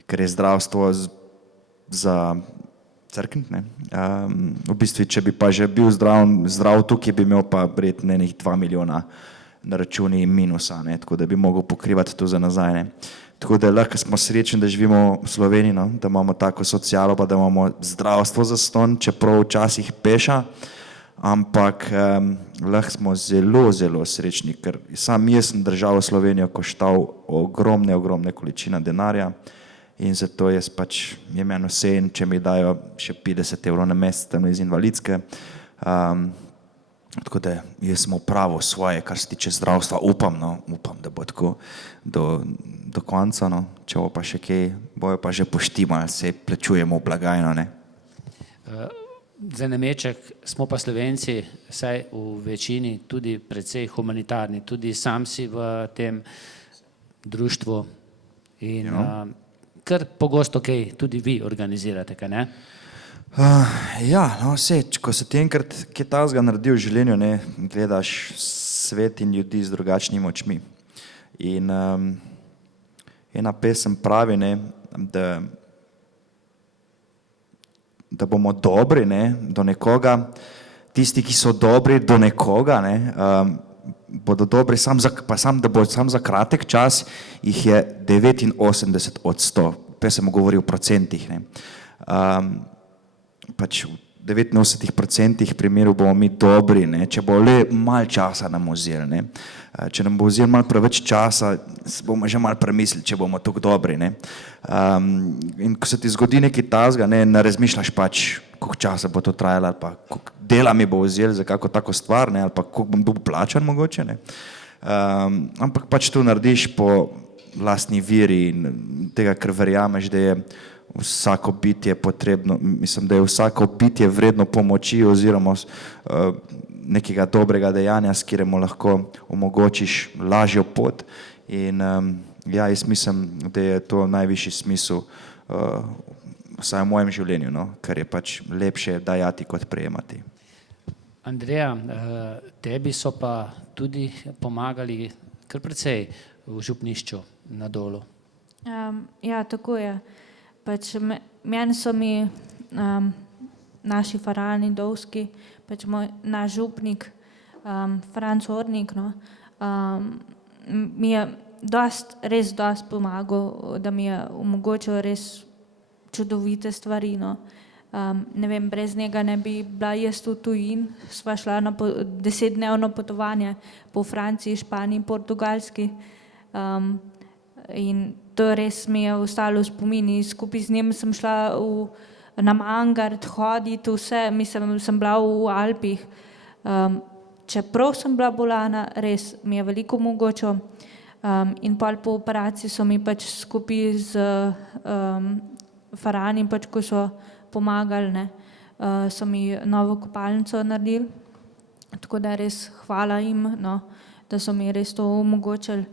ker je zdravstvo za crkniti, ne. V bistvu, če bi pa že bil zdrav tukaj, bi imel pa verjetno 2 milijona na računi minusa, ne, tako da bi mogel pokrivati to za nazaj, ne. Tako da lahko smo srečni, da živimo v Sloveniji, no, da imamo tako socialo, pa da imamo zdravstvo zastonj, čeprav včasih peša, ampak lahko smo zelo, zelo srečni, ker sam jaz sem državo Slovenijo koštal ogromne količine denarja in zato jaz pač je meni vseeno, če mi dajo še 50 evrov na mesec tam iz invalidske. Tako da jaz sem opravil svoje, kar se tiče zdravstva, upam, da bo tako do konca, no. Če bo pa še kaj, bojo pa že poštimali, se plačujemo v blagajno, ne. Za nameček smo pa Slovenci, vsaj v večini, tudi precej humanitarni, tudi sam si v tem društvu in kar pogosto kaj tudi vi organizirate, kaj ne? Ja, no, ko se ti enkrat kaj takega naredi v življenju, ne, gledaš svet in ljudi z drugačnimi očmi. In ena pesem pravi, ne, da bomo dobri, ne, do nekoga, tisti, ki so dobri do nekoga, ne, bodo dobri da bo sam za kratek čas, jih je 89%, pesem govori o procentih, ne. Pač v 89% primerov bomo mi dobri, ne, če bo le malo časa nam vzeli, ne. Če nam bo vzeli malo preveč časa, bomo že malo premislili, če bomo tako dobri, ne. In ko se ti zgodi nekaj takega, ne razmišljaš pač, koliko časa bo to trajalo, ali pa koliko dela mi bo vzeli za kako tako stvar, ne, ali pa koliko bom bil plačan mogoče, ne. Ampak pač to narediš po lastni veri in tega, ker verjameš, da je vsako bitje potrebno, mislim, da je vsako bitje vredno pomoči oziroma nekega dobrega dejanja, s katerim lahko omogočiš lažjo pot in ja, jaz mislim, da je to najvišji smisel vsaj v mojem življenju, no, ker je pač lepše dajati kot prejemati. Andreja, tebi so pa tudi pomagali kar precej v župnišču na Dolu. Ja, tako je. Pač meni so mi naši faralni Dolski, pač naš župnik, Franc Ornik, no, mi je res dosti pomagal, da mi je omogočil res čudovite stvari, no. Ne vem, brez njega ne bi bila jaz v tujini, sva šla na 10-dnevno potovanje po Franciji, Španiji, Portugalski in To res mi je ostalo v spomini. Skupaj z njim sem šla na Mangart hoditi, vse, mislim, sem bila v Alpih. Čeprav sem bila bolana, res mi je veliko omogočil. In pol po operaciji so mi pač skupaj z Farani, pač ko so pomagali, ne, so mi novo kopalnico naredili. Tako da res hvala jim, no, da so mi res to omogočili.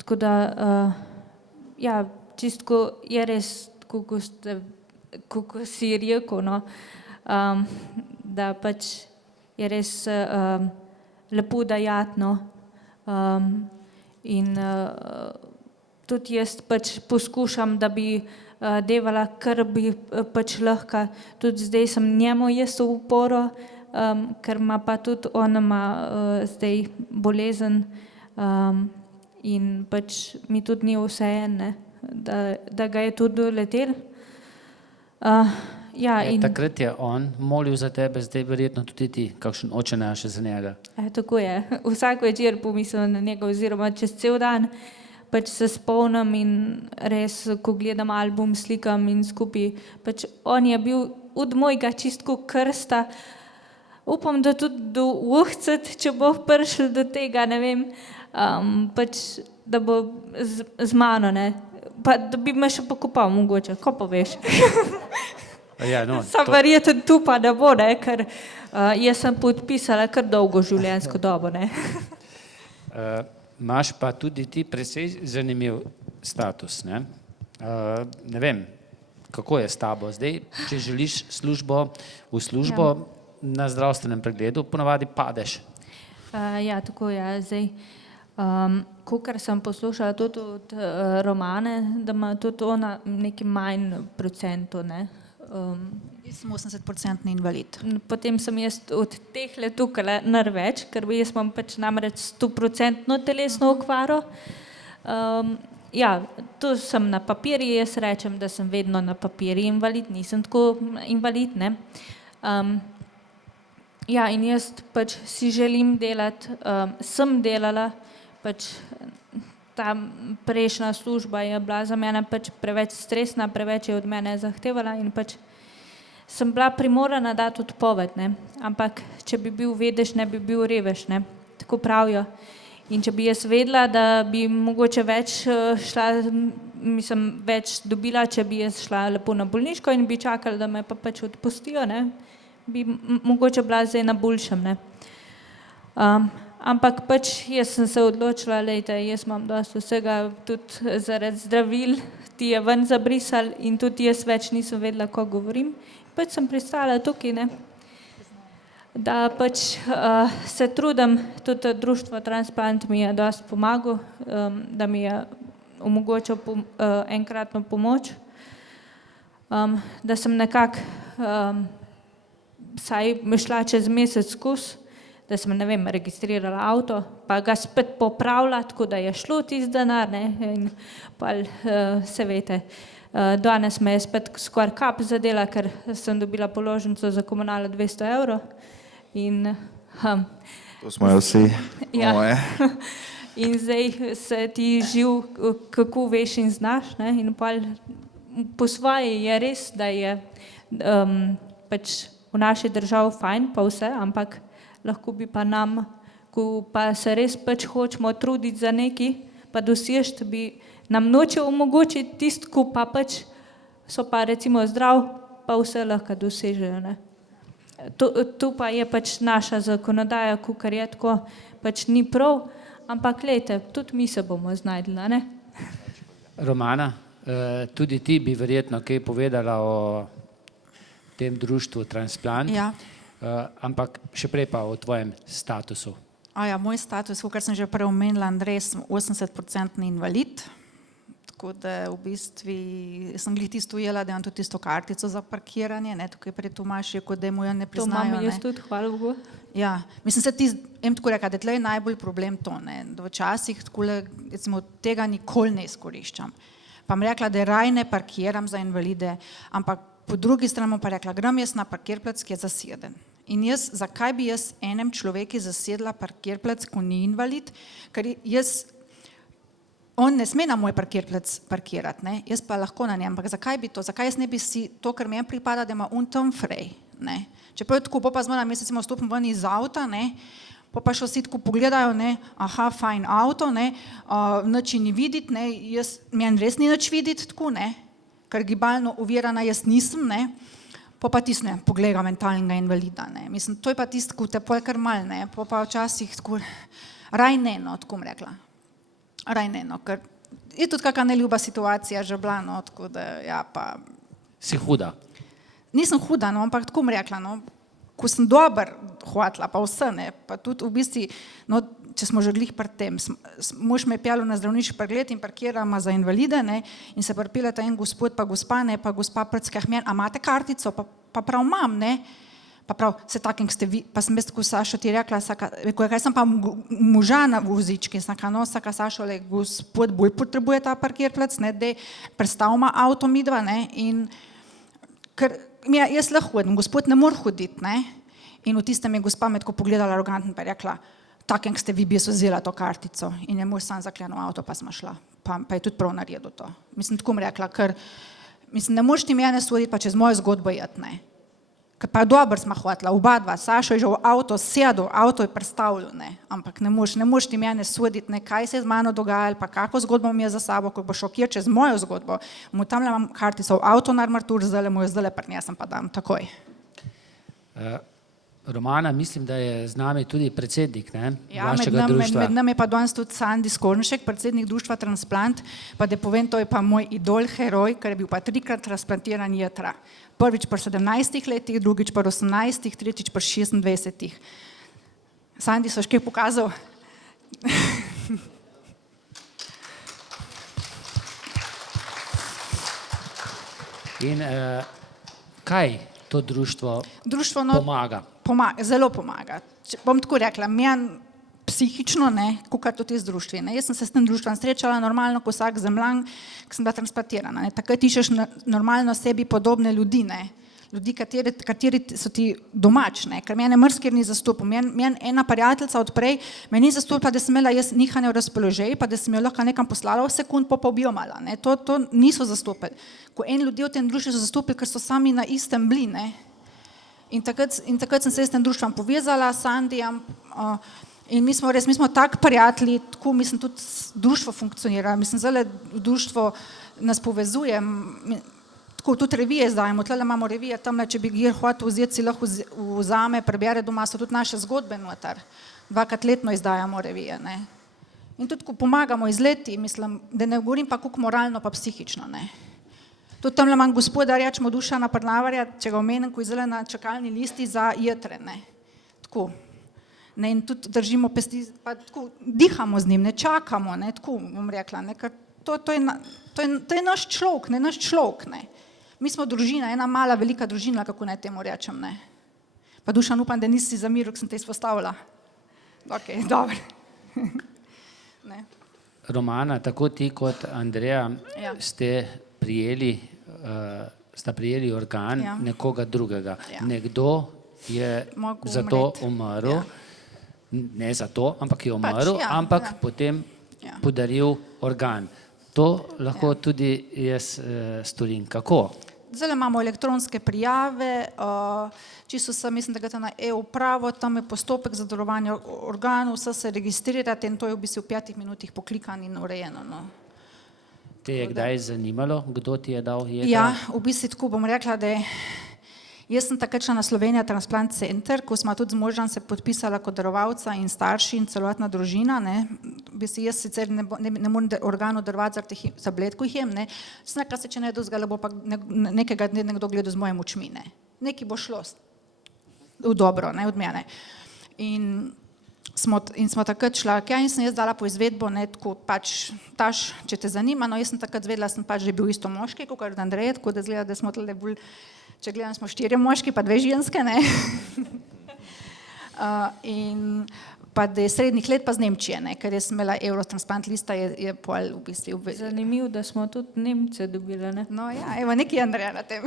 Tako da, ja, čistko je res, kako si rekel, no, da pač je res lepo dajati, no. In tudi jaz pač poskušam, da bi devala, kar bi pač lahko. Tudi zdaj sem njemu jaz v uporo, ker ima pa tudi on ima zdaj bolezen in pač mi tudi ni vseeno, da ga je tudi doletel. Ja, in Takrat je on molil za tebe, zdaj verjetno tudi ti, kakšen oče naš za njega. Tako je. Vsak večer pomislim na njega oziroma čez cel dan pač se spomnim in res, ko gledam album, slikam in skupaj, pač on je bil od mojega čistko krsta. Upam, da tudi do uhcet, če bo prišel do tega, ne vem, pač, da bo z mano, ne. Pa da bi me še pokopal mogoče, ko pa veš. Ja, no, Sam verjetno tu pa ne bo, ne, ker jaz sem podpisala kar dolgo življenjsko dobo, ne. Imaš pa tudi ti precej zanimiv status, ne? Ne vem, kako je s tabo zdaj, če želiš v službo na zdravstvenem pregledu, ponavadi padeš. Ja, tako je zdaj. Kakor sem poslušala tudi od Romane, da ima tudi ona neki manj procentov, ne. Jaz sem 80% invalid. Potem sem jaz od tehle tukaj največ, ker jaz imam pač namreč 100% telesno okvaro. Ja, to sem na papirju, jaz rečem, da sem vedno na papirju invalid, nisem tako invalid, ne. Ja, in jaz pač si želim delati, sem delala, pač ta prejšnja služba je bila za mene pač preveč stresna, preveč je od mene zahtevala in pač sem bila primorana dati odpoved, ne. Ampak če bi bil vedež, ne bi bil revež, ne. Tako pravijo. In če bi jaz vedela, da bi mogoče več šla, mislim, več dobila, če bi jaz šla lepo na bolniško in bi čakala, da me pa pač odpustijo, ne, bi mogoče bila zdaj na boljšem, ne. Ampak pač jaz sem se odločila, lejte, jaz imam dosti vsega, tudi zaradi zdravil, ti je ven zabrisal in tudi jaz več nisem vedela, ko govorim. Pač sem pristala tukaj, ne, da pač se trudim, tudi društvo Transplant mi je dosti pomagal, da mi je omogočil enkratno pomoč, da sem nekako vsaj šla čez mesec skozi, da sem, ne vem, registrirala avto, pa ga spet popravila, tako da je šlo tisti denar, ne, in pa se veste, danes me je spet skoraj kap zadela, ker sem dobila položnico za komunalo 200 evrov in To smo jo vsi. ja. Moje. In zdaj se ti živ, kako veš in znaš, ne, in pa po svoje je res, da je pač v naši državi fajn, pa vse, ampak lahko bi pa nam, ko pa se res pač hočemo truditi za nekaj, pa dosežiti, bi nam noče omogočiti tisto, ko pa pač so pa recimo zdrav, pa vse lahko dosežejo, ne. To pa je pač naša zakonodaja, kakor je tako, pač ni prav, ampak glejte, tudi mi se bomo znajdli, ne. Romana, tudi ti bi verjetno kaj povedala o tem društvu Transplant. Ja. Ampak še prej pa o tvojem statusu. Moj status, kot sem že prej omenila, Andrej, sem 80% invalid, tako da v bistvu sem glih tisto ujela, da imam tudi tisto kartico za parkiranje, ne, tukaj pred Tomaš je, kot da mu jo ne To priznajo, imam ne. jaz tudi, hvala Bogu. Ja, mislim se ti, tako reka, da tle je najbolj problem to, ne, da včasih takole, recimo, tega nikoli ne izkoriščam. Pa mi rekla, da raj ne parkiram za invalide, ampak po drugi strani bom pa rekla, grem jaz na parkirplac, ki je zaseden. In jaz, zakaj bi jaz enem človeku zasedla parkirplac, ko ni invalid, ker jaz on ne sme na moj parkirplac parkirati, ne? Jaz pa lahko na njem, ampak zakaj bi to, zakaj jaz ne bi si to, kar meni pripada, da ima on tam frej, ne? Čeprav tako, pa zmeraj, jaz recimo stopim ven iz avta, ne? Pa še vsi tako pogledajo, ne, aha, fajn avto, ne, nič ni videti, ne, meni res ni nič videti, tako, ne, ker gibalno ovirana jaz nisem, ne, pa tisto, ne, pogleda mentalnega invalida, ne, mislim, to je pa tisto, ko te pol kar mal, ne, pa včasih tako, raj ne, no, tako bom rekla, raj ne, no, ker je tudi kakšna neljuba situacija že bila, no, tako da, ja, pa. Si huda? Nisem huda, no, ampak tako bom rekla, no, ko sem dober hvatla, pa vse, ne, pa tudi v bistvu, no, če smo že glih pri tem, mož me je pjalo na zdravniški pregled in parkirama za invalide, ne, in se pripeljata en gospod pa gospa, ne, pa gospa prckah meni, a imate kartico, pa prav imam, ne, pa prav, se takim ste vi, pa sem jaz tako Sašo ti rekla, kaj sem pa moža na vozički, saka, no, saka Sašo, le, gospod bolj potrebuje ta parkirplac, ne, da predstavima avto midva, ne, in ker jaz lahko hodim, gospod ne mora hoditi, ne, in v tistem je gospa me tako pogledala arogantno pa je rekla, takem ste vi, bi jaz vzela to kartico in je mož sam zaklenil avto, pa smo šla, pa je tudi prav naredil to. Mislim, tako mi rekla, ker, mislim, ne moš ti mene soditi, pa čez mojo zgodbo jeti, ne. Ker pa dobro sma hvatila, oba dva, Sašo je že v avto sedel, avto je predstavljal, ne, ampak ne moš ti mene soditi, ne, kaj se je z mano dogajalo, pa kako zgodbo mi je za sabo, ko bo šokir čez mojo zgodbo, mu tamle imam kartico v avto na armatur, zdajle mu jo zdajle prinesem pa dam, takoj. Romana, mislim, da je z nami tudi predsednik, ne, ja, vašega društva. Med nami je pa danes tudi Sandi Skornšek, predsednik društva Transplant, pa da povem, to je pa moj idol, heroj, ker je bil pa 3-krat transplantiran jetra. Prvič pri 17 letih, drugič pri 18, tretjič pri 26. Sandi, so še kaj pokazal? In kaj to društvo pomaga? Zelo pomaga. Bom tako rekla, meni psihično, ne, kakor tudi iz društvi. Ne. Jaz sem se s tem društvom srečala normalno, ko vsak zemljan, ko sem bila transplantirana. Ne. Takrat iščeš normalno sebi podobne ljudi, ne. Ljudi, kateri so ti domač, ne. Ker mene mrskir ni zastopil. Meni ena prijateljica od prej me ni zastopila, da sem imela jaz nihanje v razpoložaju, pa da sem jo lahko nekam poslala v sekund, pa objomala. Ne. To niso zastopili. Ko en ljudi v tem društvu so zastopili, ker so sami na istem bili, ne. In takrat sem se s tem društvom povezala, s Sandijem, in mi smo tak prijatelji, tako mislim tudi društvo funkcionira, mislim zdaj društvo nas povezuje, tako tudi revije zdajemo, tlele imamo revije, tamle, če bi gir hotel vzeti, si lahko vzame, prebere doma, so tudi naše zgodbe noter, 2-krat letno izdajamo revije, ne. In tudi, ko pomagamo izleti, mislim, da ne govorim pa koliko moralno, pa psihično, ne. Tudi tamle imam gospoda, rečemo Dušana Prnavarja, če ga omenim, ko je zdaj na čakalni listi za jetre, ne. Tako. Ne, in tudi držimo pesti, pa tako dihamo z njim, ne čakamo, ne, tako bom rekla, ne, ker to je naš človek, ne. Mi smo družina, ena mala, velika družina, kako naj temu rečem, ne. Pa Dušan, upam, da nisi zamiral, ko sem te izpostavila. Ok, dobro. Ne. Romana, tako ti kot Andreja Ja. sta prijeli organ nekoga drugega. Ja. Nekdo je Mogel zato umreti. umrl, Ja. ne zato, ampak je umrl, ja, ampak ja. potem Ja. podaril organ. To lahko tudi jaz storim. Kako? Zdaj imamo elektronske prijave, čisto sem, mislim, da ga na e-upravo, tam je postopek za darovanje organov, vse se registrirate in to je v bistvu v 5 minutah poklikan in urejeno. No. Te je kdaj zanimalo, kdo ti je dal jetra? Ja, v bistvu tako bom rekla, da jaz sem takrat šla na Slovenija Transplant Center, ko smo tudi z možem se podpisala kot darovalca in starši in celotna družina, ne. V bistvu jaz sicer ne morem organov darovati zaradi tablet, ko jih jem, ne. Snaka se, če ne dozgala, bo pa nekega dne nekdo gledal z mojim očmi, ne. Nekaj bo šlo v dobro, ne, od mene. In smo takrat šla, in sem jaz dala po izvedbo, ne, tako pač, taš, če te zanima, no, jaz sem takrat zvedela, sem pač že bil isto moški, kot od Andreje, tako da zgleda, da smo tle bolj, če gledam, smo 4 moški, pa 2 ženske, ne. In pa da je srednjih let pa z Nemčije, ne, ker jaz sem imela Eurotransplant lista, je pol v bistvu. Zanimivo, da smo tudi Nemce dobili, ne? No ja, evo, nekaj Andreja na tem.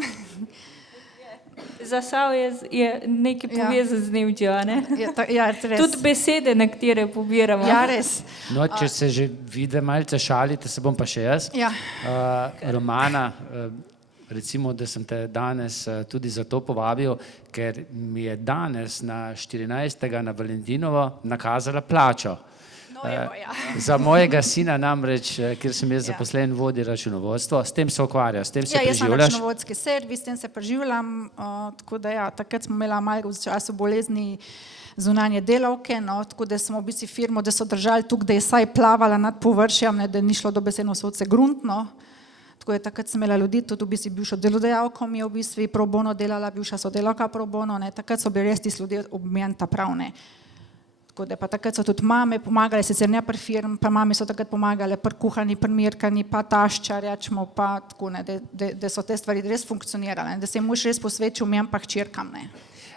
Zasavje je nekaj Ja. povezano z Nemčijo, a ne? Ja, res. Tudi besede, na katere pobiramo. Ja, res. No, če se že vide malce šalite, se bom pa še jaz. Ja. Romana, recimo, da sem te danes tudi zato povabil, ker mi je danes na 14. na Valentinovo nakazala plačo. No, evo, ja. Za mojega sina namreč, kjer sem jaz Ja. zaposlen, vodi računovodstvo, s tem se ukvarja, s tem se Ja, jaz sem preživljaš. računovodski servis, s tem se preživljam, tako da ja, takrat smo imeli malo v času bolezni zunanje delavke, no, tako da smo v bistvu firmo, da so držali tukaj, da je saj plavala nad površjem, ne, da ni šlo dobesedno sodce gruntno. Tako je takrat sem imela ljudi, tudi v bistvu bivšo delodajalko mi je v bistvu pro bono delala, bivša sodelavka pro bono, ne, takrat so bili res tisti ljudje obmenta pravne. Tako da pa takrat so tudi mame pomagale, sicer ne pri firm, pa mame so takrat pomagale pri kuhanji, pri mirkanji, pa tašča, rečemo, pa tako, ne, da so te stvari res funkcionirale, ne, da se je mož res posvečil mjem pa hčerkam, ne.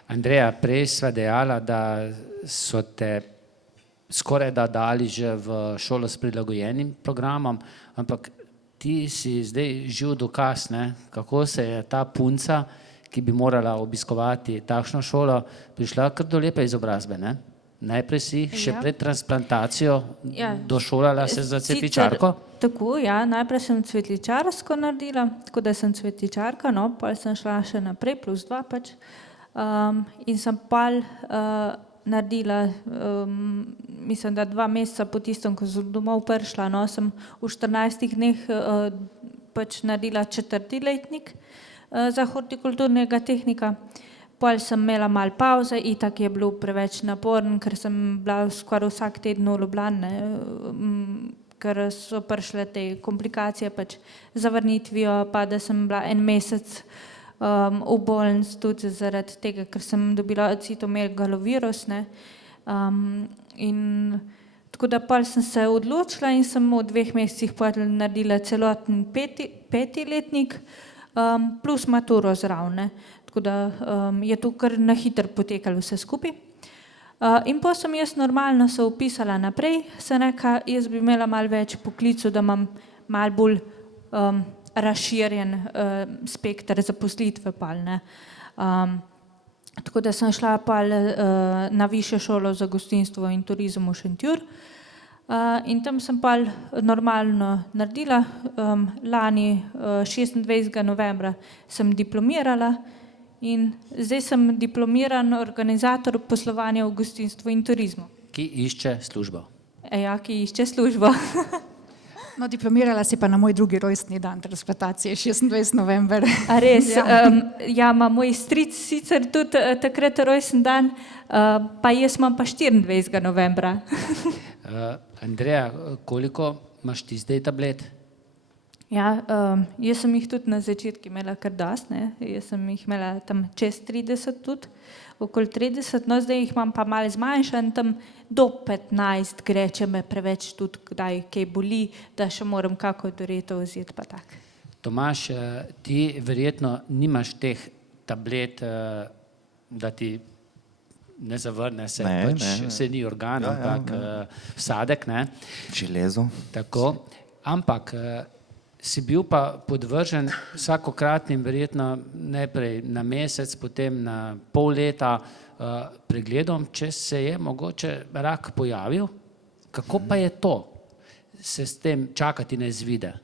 Andreja, prej sva dejala, da so te skoraj da dali že v šolo s prilagojenim programom, ampak ti si zdaj živ dokaz, ne, kako se je ta punca, ki bi morala obiskovati takšno šolo, prišla kar do lepe izobrazbe, ne? Najprej si še Ja. pred transplantacijo Ja. došolala se za Sicer cvetličarko? Tako, ja, najprej sem cvetličarsko naredila, tako da sem cvetličarka, no, pa sem šla še naprej, +2 pač. In sem pol naredila, mislim, da 2 meseca po tistem, ko sem domov prišla, no, sem v 14 dneh pač naredila 4. letnik za hortikulturnega tehnika. Pol sem imela malo pauze, itak je bilo preveč naporen, ker sem bila skoraj vsak teden v Ljubljani, ker so prišle te komplikacije pač z zavrnitvijo, pa da sem bila en mesec v bolnici tudi zaradi tega, ker sem dobila citomegalovirus, ne. In tako da pol sem se odločila in sem v 2 mesecih pol naredila celoten 5. letnik, plus maturo zraven, ne. Tako da je to kar na hitro potekalo vse skupaj. In potem sem jaz normalno se vpisala naprej, sem rekla, jaz bi imela malo več poklicev, da imam malo bolj razširjen spekter zaposlitve pol, ne. Tako da sem šla pol na višjo šolo za gostinstvo in turizem v Šentjur. In tam sem pol normalno naredila. Lani 26. novembra sem diplomirala in zdaj sem diplomiran organizator poslovanja v gostinstvu in turizmu. Ki išče službo. Ja, ki išče službo. No, diplomirala si pa na moj drugi rojstni dan transplantacije, 26. november. A res? Ja. Ja, ima moj stric sicer tudi takrat rojsten dan, pa jaz imam pa 24. novembra. Andreja, koliko imaš ti zdaj tablet? Ja, jaz sem jih tudi na začetku imela kar dosti, ne. Jaz sem jih imela tam čez 30 tudi, okoli 30, no zdaj jih imam pa malo zmanjšan, tam do 15 gre, če me preveč tudi kdaj kaj boli, da še moram kako diureto vzeti pa tak. Tomaž, ti verjetno nimaš teh tablet, da ti ne zavrne se, Ne, pač ne. se ni organ, Ja, ja, ampak vsadek, ne. Železo. Tako, ampak si bil pa podvržen vsakokratnim, verjetno najprej na mesec, potem na pol leta pregledom, če se je mogoče rak pojavil. Kako pa je to, se s tem čakati na izvide?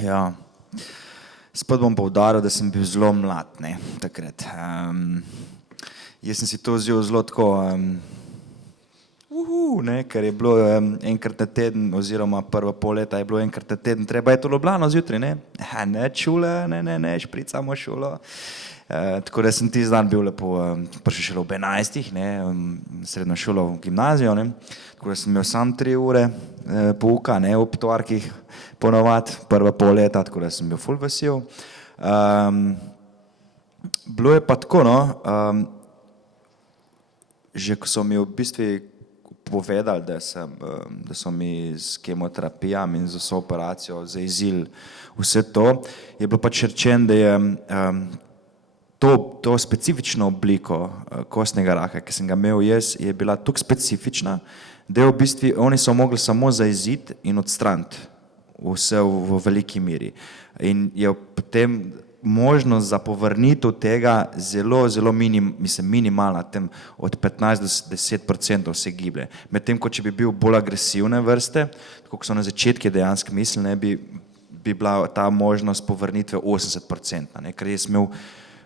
Ja. Spet bom poudaril, da sem bil zelo mlad, ne, takrat. Jaz sem si to vzel zelo tako, ne, ker je bilo enkrat na teden, oziroma prva pol leta je bilo enkrat na teden, treba je to Ljubljano zjutraj, ne, ne šola, ne, špricamo šolo. Tako da sem tisti dan bil lepo, prišel šele ob 11, ne, srednjo šolo v gimnazijo, ne, tako da sem imel sam 3 ure pouka, ne, ob torkih ponovadi, prva pol leta, tako da sem bil ful vesel. Bilo je pa tako, no, že ko so mi v bistvu povedali, da so mi s kemoterapijami in z vso operacijo zajezili vse to, je bilo pač rečeno, da je to specifično obliko kostnega raka, ki sem ga imel jaz, je bila tako specifična, da je v bistvu oni so mogli samo zajeziti in odstraniti vse v veliki meri. In je potem možnost za povrnitev tega zelo, zelo minimalna, tem od 15 do 10% se giblje. Medtem, ko če bi bil bolj agresivne vrste, tako kot so na začetku dejansko mislili, bi bila ta možnost povrnitve 80%, ker jaz imel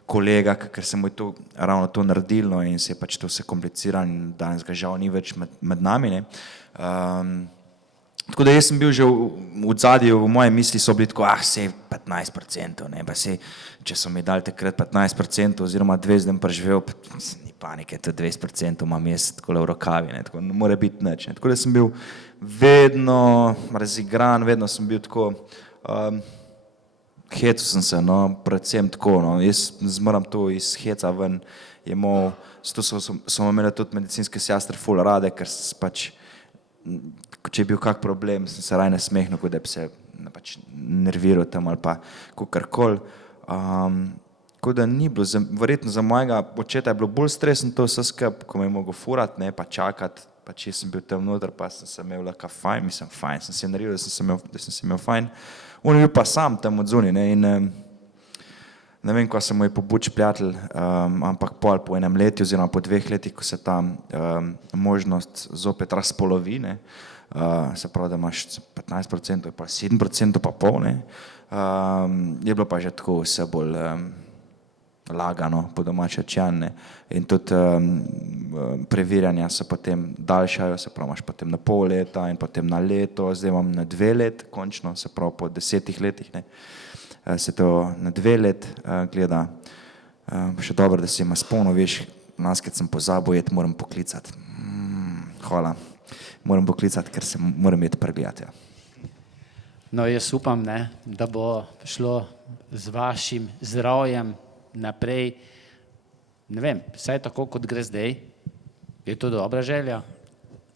kolega, ker se mu je to ravno to naredilo in se je pač to vse kompliciralo in danes ga žal ni več med nami. Tako da jaz sem bil že v zadju, v moje misli so bili tako, sej 15%, pa sej, če so mi dali takrat 15% oziroma 20, zdaj preživel, ni panike, to 20% imam jaz takole v rokavi, tako ne more biti nič. Tako da sem bil vedno razigran, vedno sem bil tako, hecal sem se, predvsem tako, jaz moram to iz heca ven, zato so imeli tudi medicinske sestre ful rade, ker pač, če je bil kak problem, sem se raj nasmehnil, kot da bi se pač nerviral tam ali pa kakorkoli. Tako da ni bilo, verjetno za mojega očeta je bilo bolj stresno to vse skupaj, ko me je mogel furati, pa čakati, pač jaz sem bil tam noter, pa sem se imel laka fajn, sem se naredil, da sem se imel fajn. On je bil pa sam tam od zunaj, in ne vem, ko se mu je pobuč prijatelj, ampak po enem letu oziroma po 2 letih, ko se ta možnost zopet razpolovi, se pravi, da imaš 15%, pa 7%, pa pol, je bilo pa že tako vse bolj lagano, po domače rečeno, in tudi preverjanja se potem daljšajo, se pravi, imaš potem na pol leta in potem na leto, zdaj imam na 2 let, končno, se pravi po 10 letih, se to na 2 let gleda. Še dobro, da si ima spomnil, veš, kad sem pozabil jeti, moram poklicati. Hvala. Moram poklicati, ker se moram jeti pregledati. No, jaz upam, da bo šlo z vašim zdravjem naprej, ne vem, vsaj tako, kot gre zdaj. Je to dobra želja?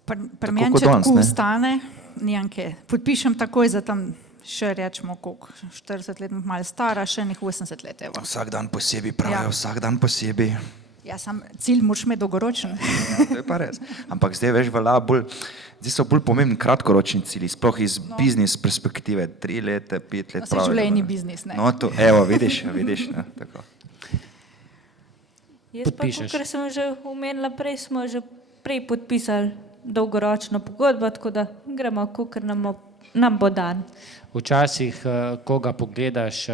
Pri meni, če tako ustane, nijanke. Podpišem takoj za tam še rečemo, koliko, 40 let malo stara, še nek 80 let. Evo. Vsak dan posebej pravijo, vsak dan posebej. Ja, sam cilj moraš imeti dolgoročen. Ja, to je pa res. Ampak zdaj veš, zdaj so bolj pomembni kratkoročni cilji, sploh iz biznis perspektive, 3 leta, 5 let. No, se življenji biznis, ne. No, to, evo, vidiš, tako. Jaz pa, ker sem že omenila prej, smo že prej podpisali dolgoročno pogodbo, tako da gremo, kakor nam bo dan. Včasih, ko ga pogledaš,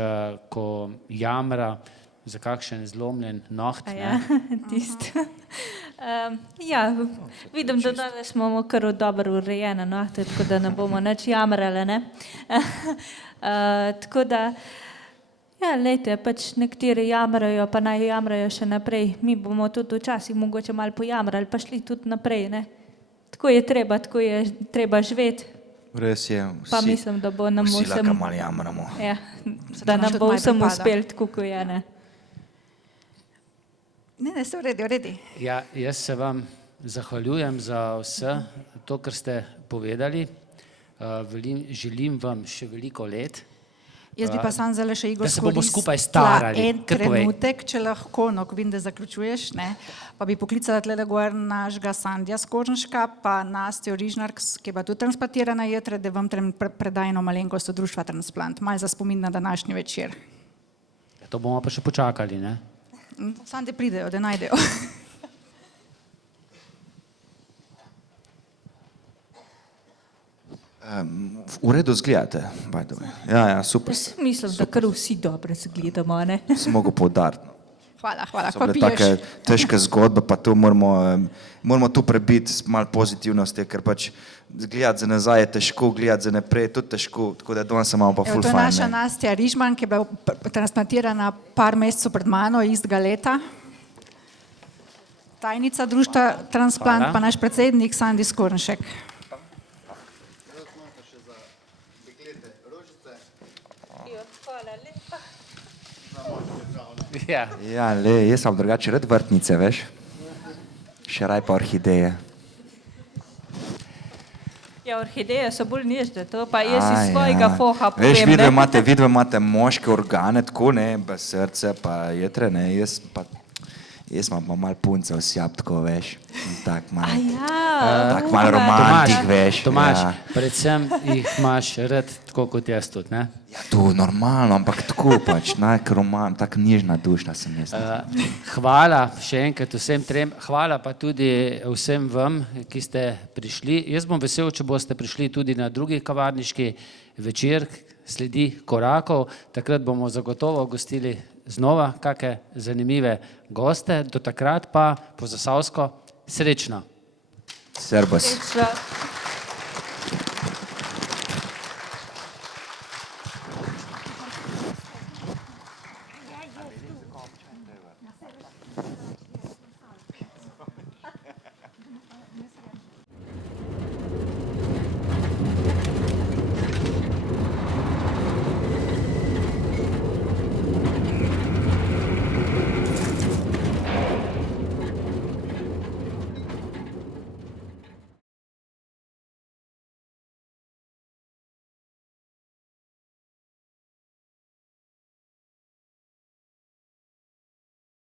ko jamra za kakšen zlomljen noht. Ja, tisto. Ja, vidim, da danes imamo kar dobro urejene nohte, tako da ne bomo nič jamrali, ne. Tako da, ja, lejte, pač nekateri jamrajo, pa naj jamrajo še naprej. Mi bomo tudi včasih mogoče malo pojamrali, pa šli tudi naprej, ne. Tako je treba živeti. Res je, pa mislim, da bo nam vsi laka malo jamramo. Ja, da nam bo vsem uspel, tako ko je, ne. Ne, se uredi. Ja, jaz se vam zahvaljujem za vse to, kar ste povedali. Želim vam še veliko let. Jaz bi pa sam zdaj še Igor da se bomo skupaj starali. En trenutek, če lahko, no, ko vidim, da zaključuješ, ne, pa bi poklicala tle, da gor našega Sandija Skornška, pa Nastjo Rižnar, ki je pa tudi transplantirana jetra, da vam predajno malenkost od društva Transplant, malo za spomin na današnji večer. To bomo pa še počakali, ne? Sandi pridejo, da najdejo. V redu zgledate, by the way. Ja, super. Mislim, da kar vsi dobro zgledamo, ne? Sem mogel poudariti. Hvala, so bile take težke zgodbe, pa to moramo tu prebiti malo pozitivnosti, ker pač gledati za nazaj je težko, gledati za naprej je tudi težko, tako da danes se imamo pa ful fajn. To je naša Nastja Rižman, ki je bila transplantirana par mesecev pred mano, istega leta. Tajnica društva Transplant, pa naš predsednik Sandi Skornšek. Ja, jaz vam drugače rad vrtnice, veš? Še raj pa orhideje. Ja, orhideje so bolj nežne, to pa jaz iz svojega foha povem, veš, vidve imate moške organe, tako, ne, pa srce, pa jetre, ne, jaz pa Jaz imam pa malo puncev sjab, tako veš. Tak malo, Ja, tak malo romantik, veš. Tomaž, Ja. predvsem jih imaš rad, tako kot jaz tudi, ne? Ja, to normalno, ampak tako pač, tako nježna dušna sem jaz. Hvala še enkrat vsem trem, hvala pa tudi vsem vam, ki ste prišli. Jaz bom vesel, če boste prišli tudi na drugi kavarniški večer, sledi korakov, takrat bomo zagotovo gostili znova kakšne zanimive goste, do takrat pa po zasavsko srečno. Servus. srečno.